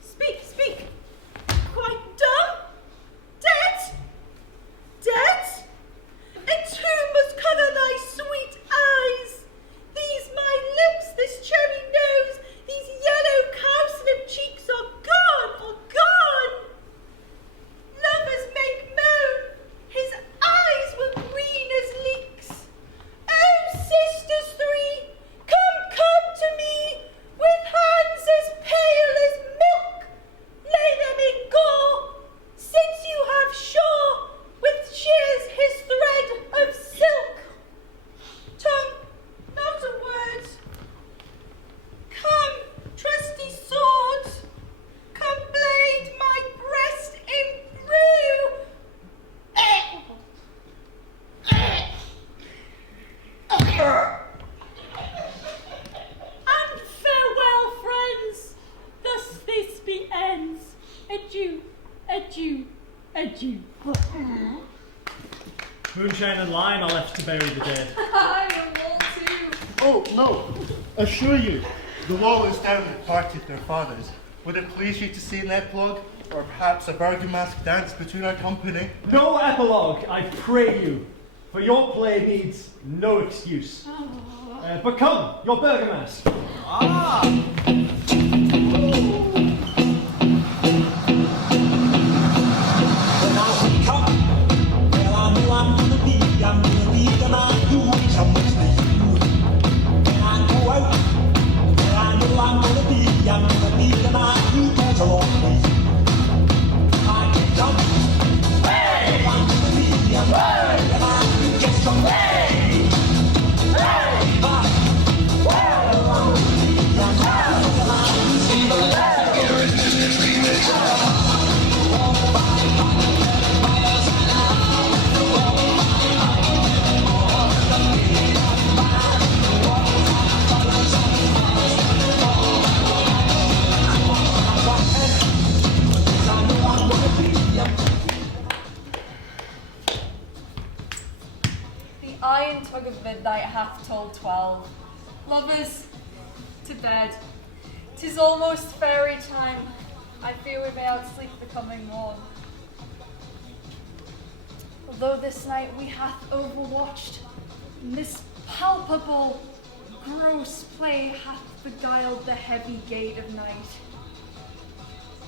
Speak, speak. Quite dumb? Dead? Dead? And who must cover thy sweet eyes? These my lips, this cherry nose, these yellow cowslip cheeks are gone. Lovers make moan, his eyes were green as leeks. Oh, sisters three, come to me, with hands as pale as milk. Lay them in gore, since you have shore, with shears his thread of silk. Tongue, not a word. Come, trusty sword, come blade my breast imbrue. And farewell, friends. Thus this be ends. Adieu, adieu, adieu. Moonshine and Lime are left to bury the dead. I am all too. Oh, no. Assure you, the wall is down that parted their fathers. Would it please you to see an epilogue, or perhaps a Bergamask dance between our company? No epilogue, I pray you, for your play needs no excuse. But come, your Bergamask. Iron tug of midnight hath told 12. Lovers, to bed. 'Tis almost fairy time. I fear we may outsleep the coming morn. Although this night we hath overwatched, and this palpable, gross play hath beguiled the heavy gate of night.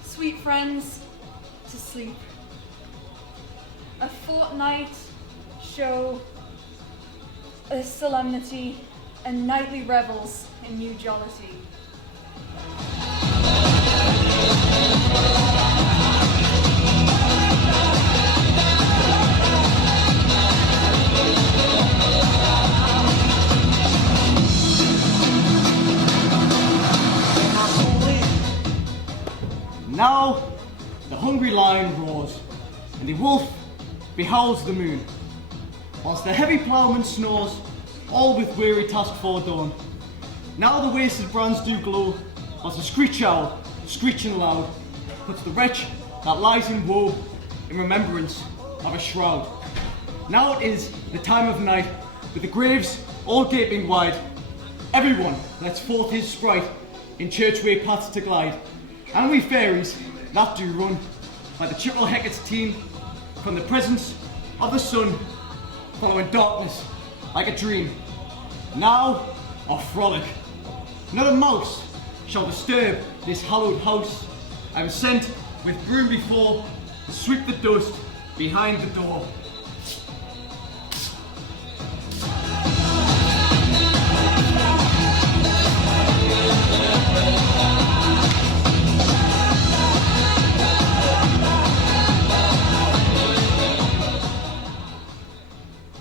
Sweet friends, to sleep. A fortnight show a solemnity and nightly revels in new jollity. Now the hungry lion roars, and the wolf behowls the moon, whilst the heavy ploughman snores, all with weary task foredone. Now the wasted brands do glow, whilst the screech owl, screeching loud, puts the wretch that lies in woe in remembrance of a shroud. Now it is the time of night, with the graves all gaping wide. Everyone lets forth his sprite in churchway paths to glide, and we fairies that do run by the triple Hecate's team from the presence of the sun, following darkness like a dream. Now our frolic, not a mouse shall disturb this hallowed house. I'm sent with broom before to sweep the dust behind the door.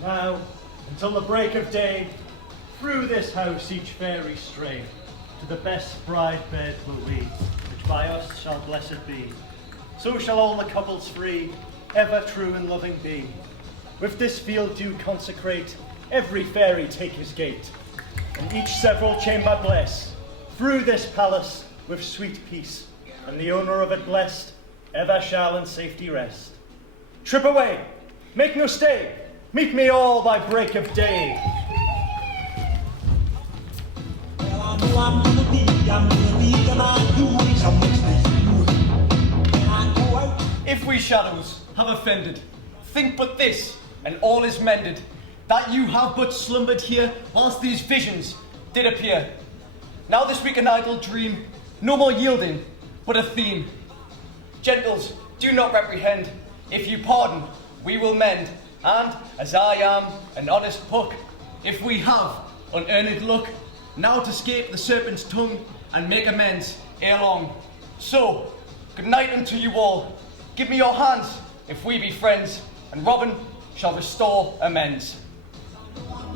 Now, until the break of day, through this house each fairy stray, to the best bride bed will we, which by us shall blessed be. So shall all the couples free, ever true and loving be. With this field do consecrate, every fairy take his gate, and each several chamber bless, through this palace with sweet peace, and the owner of it blessed, ever shall in safety rest. Trip away, make no stay, meet me all by break of day. If we shadows have offended, think but this, and all is mended, that you have but slumbered here whilst these visions did appear. Now this week an idle dream, no more yielding, but a theme. Gentles, do not reprehend, if you pardon, we will mend, and as I am an honest puck, if we have unearned luck, now to scape the serpent's tongue and make amends ere long. So, good night unto you all. Give me your hands if we be friends, and Robin shall restore amends. And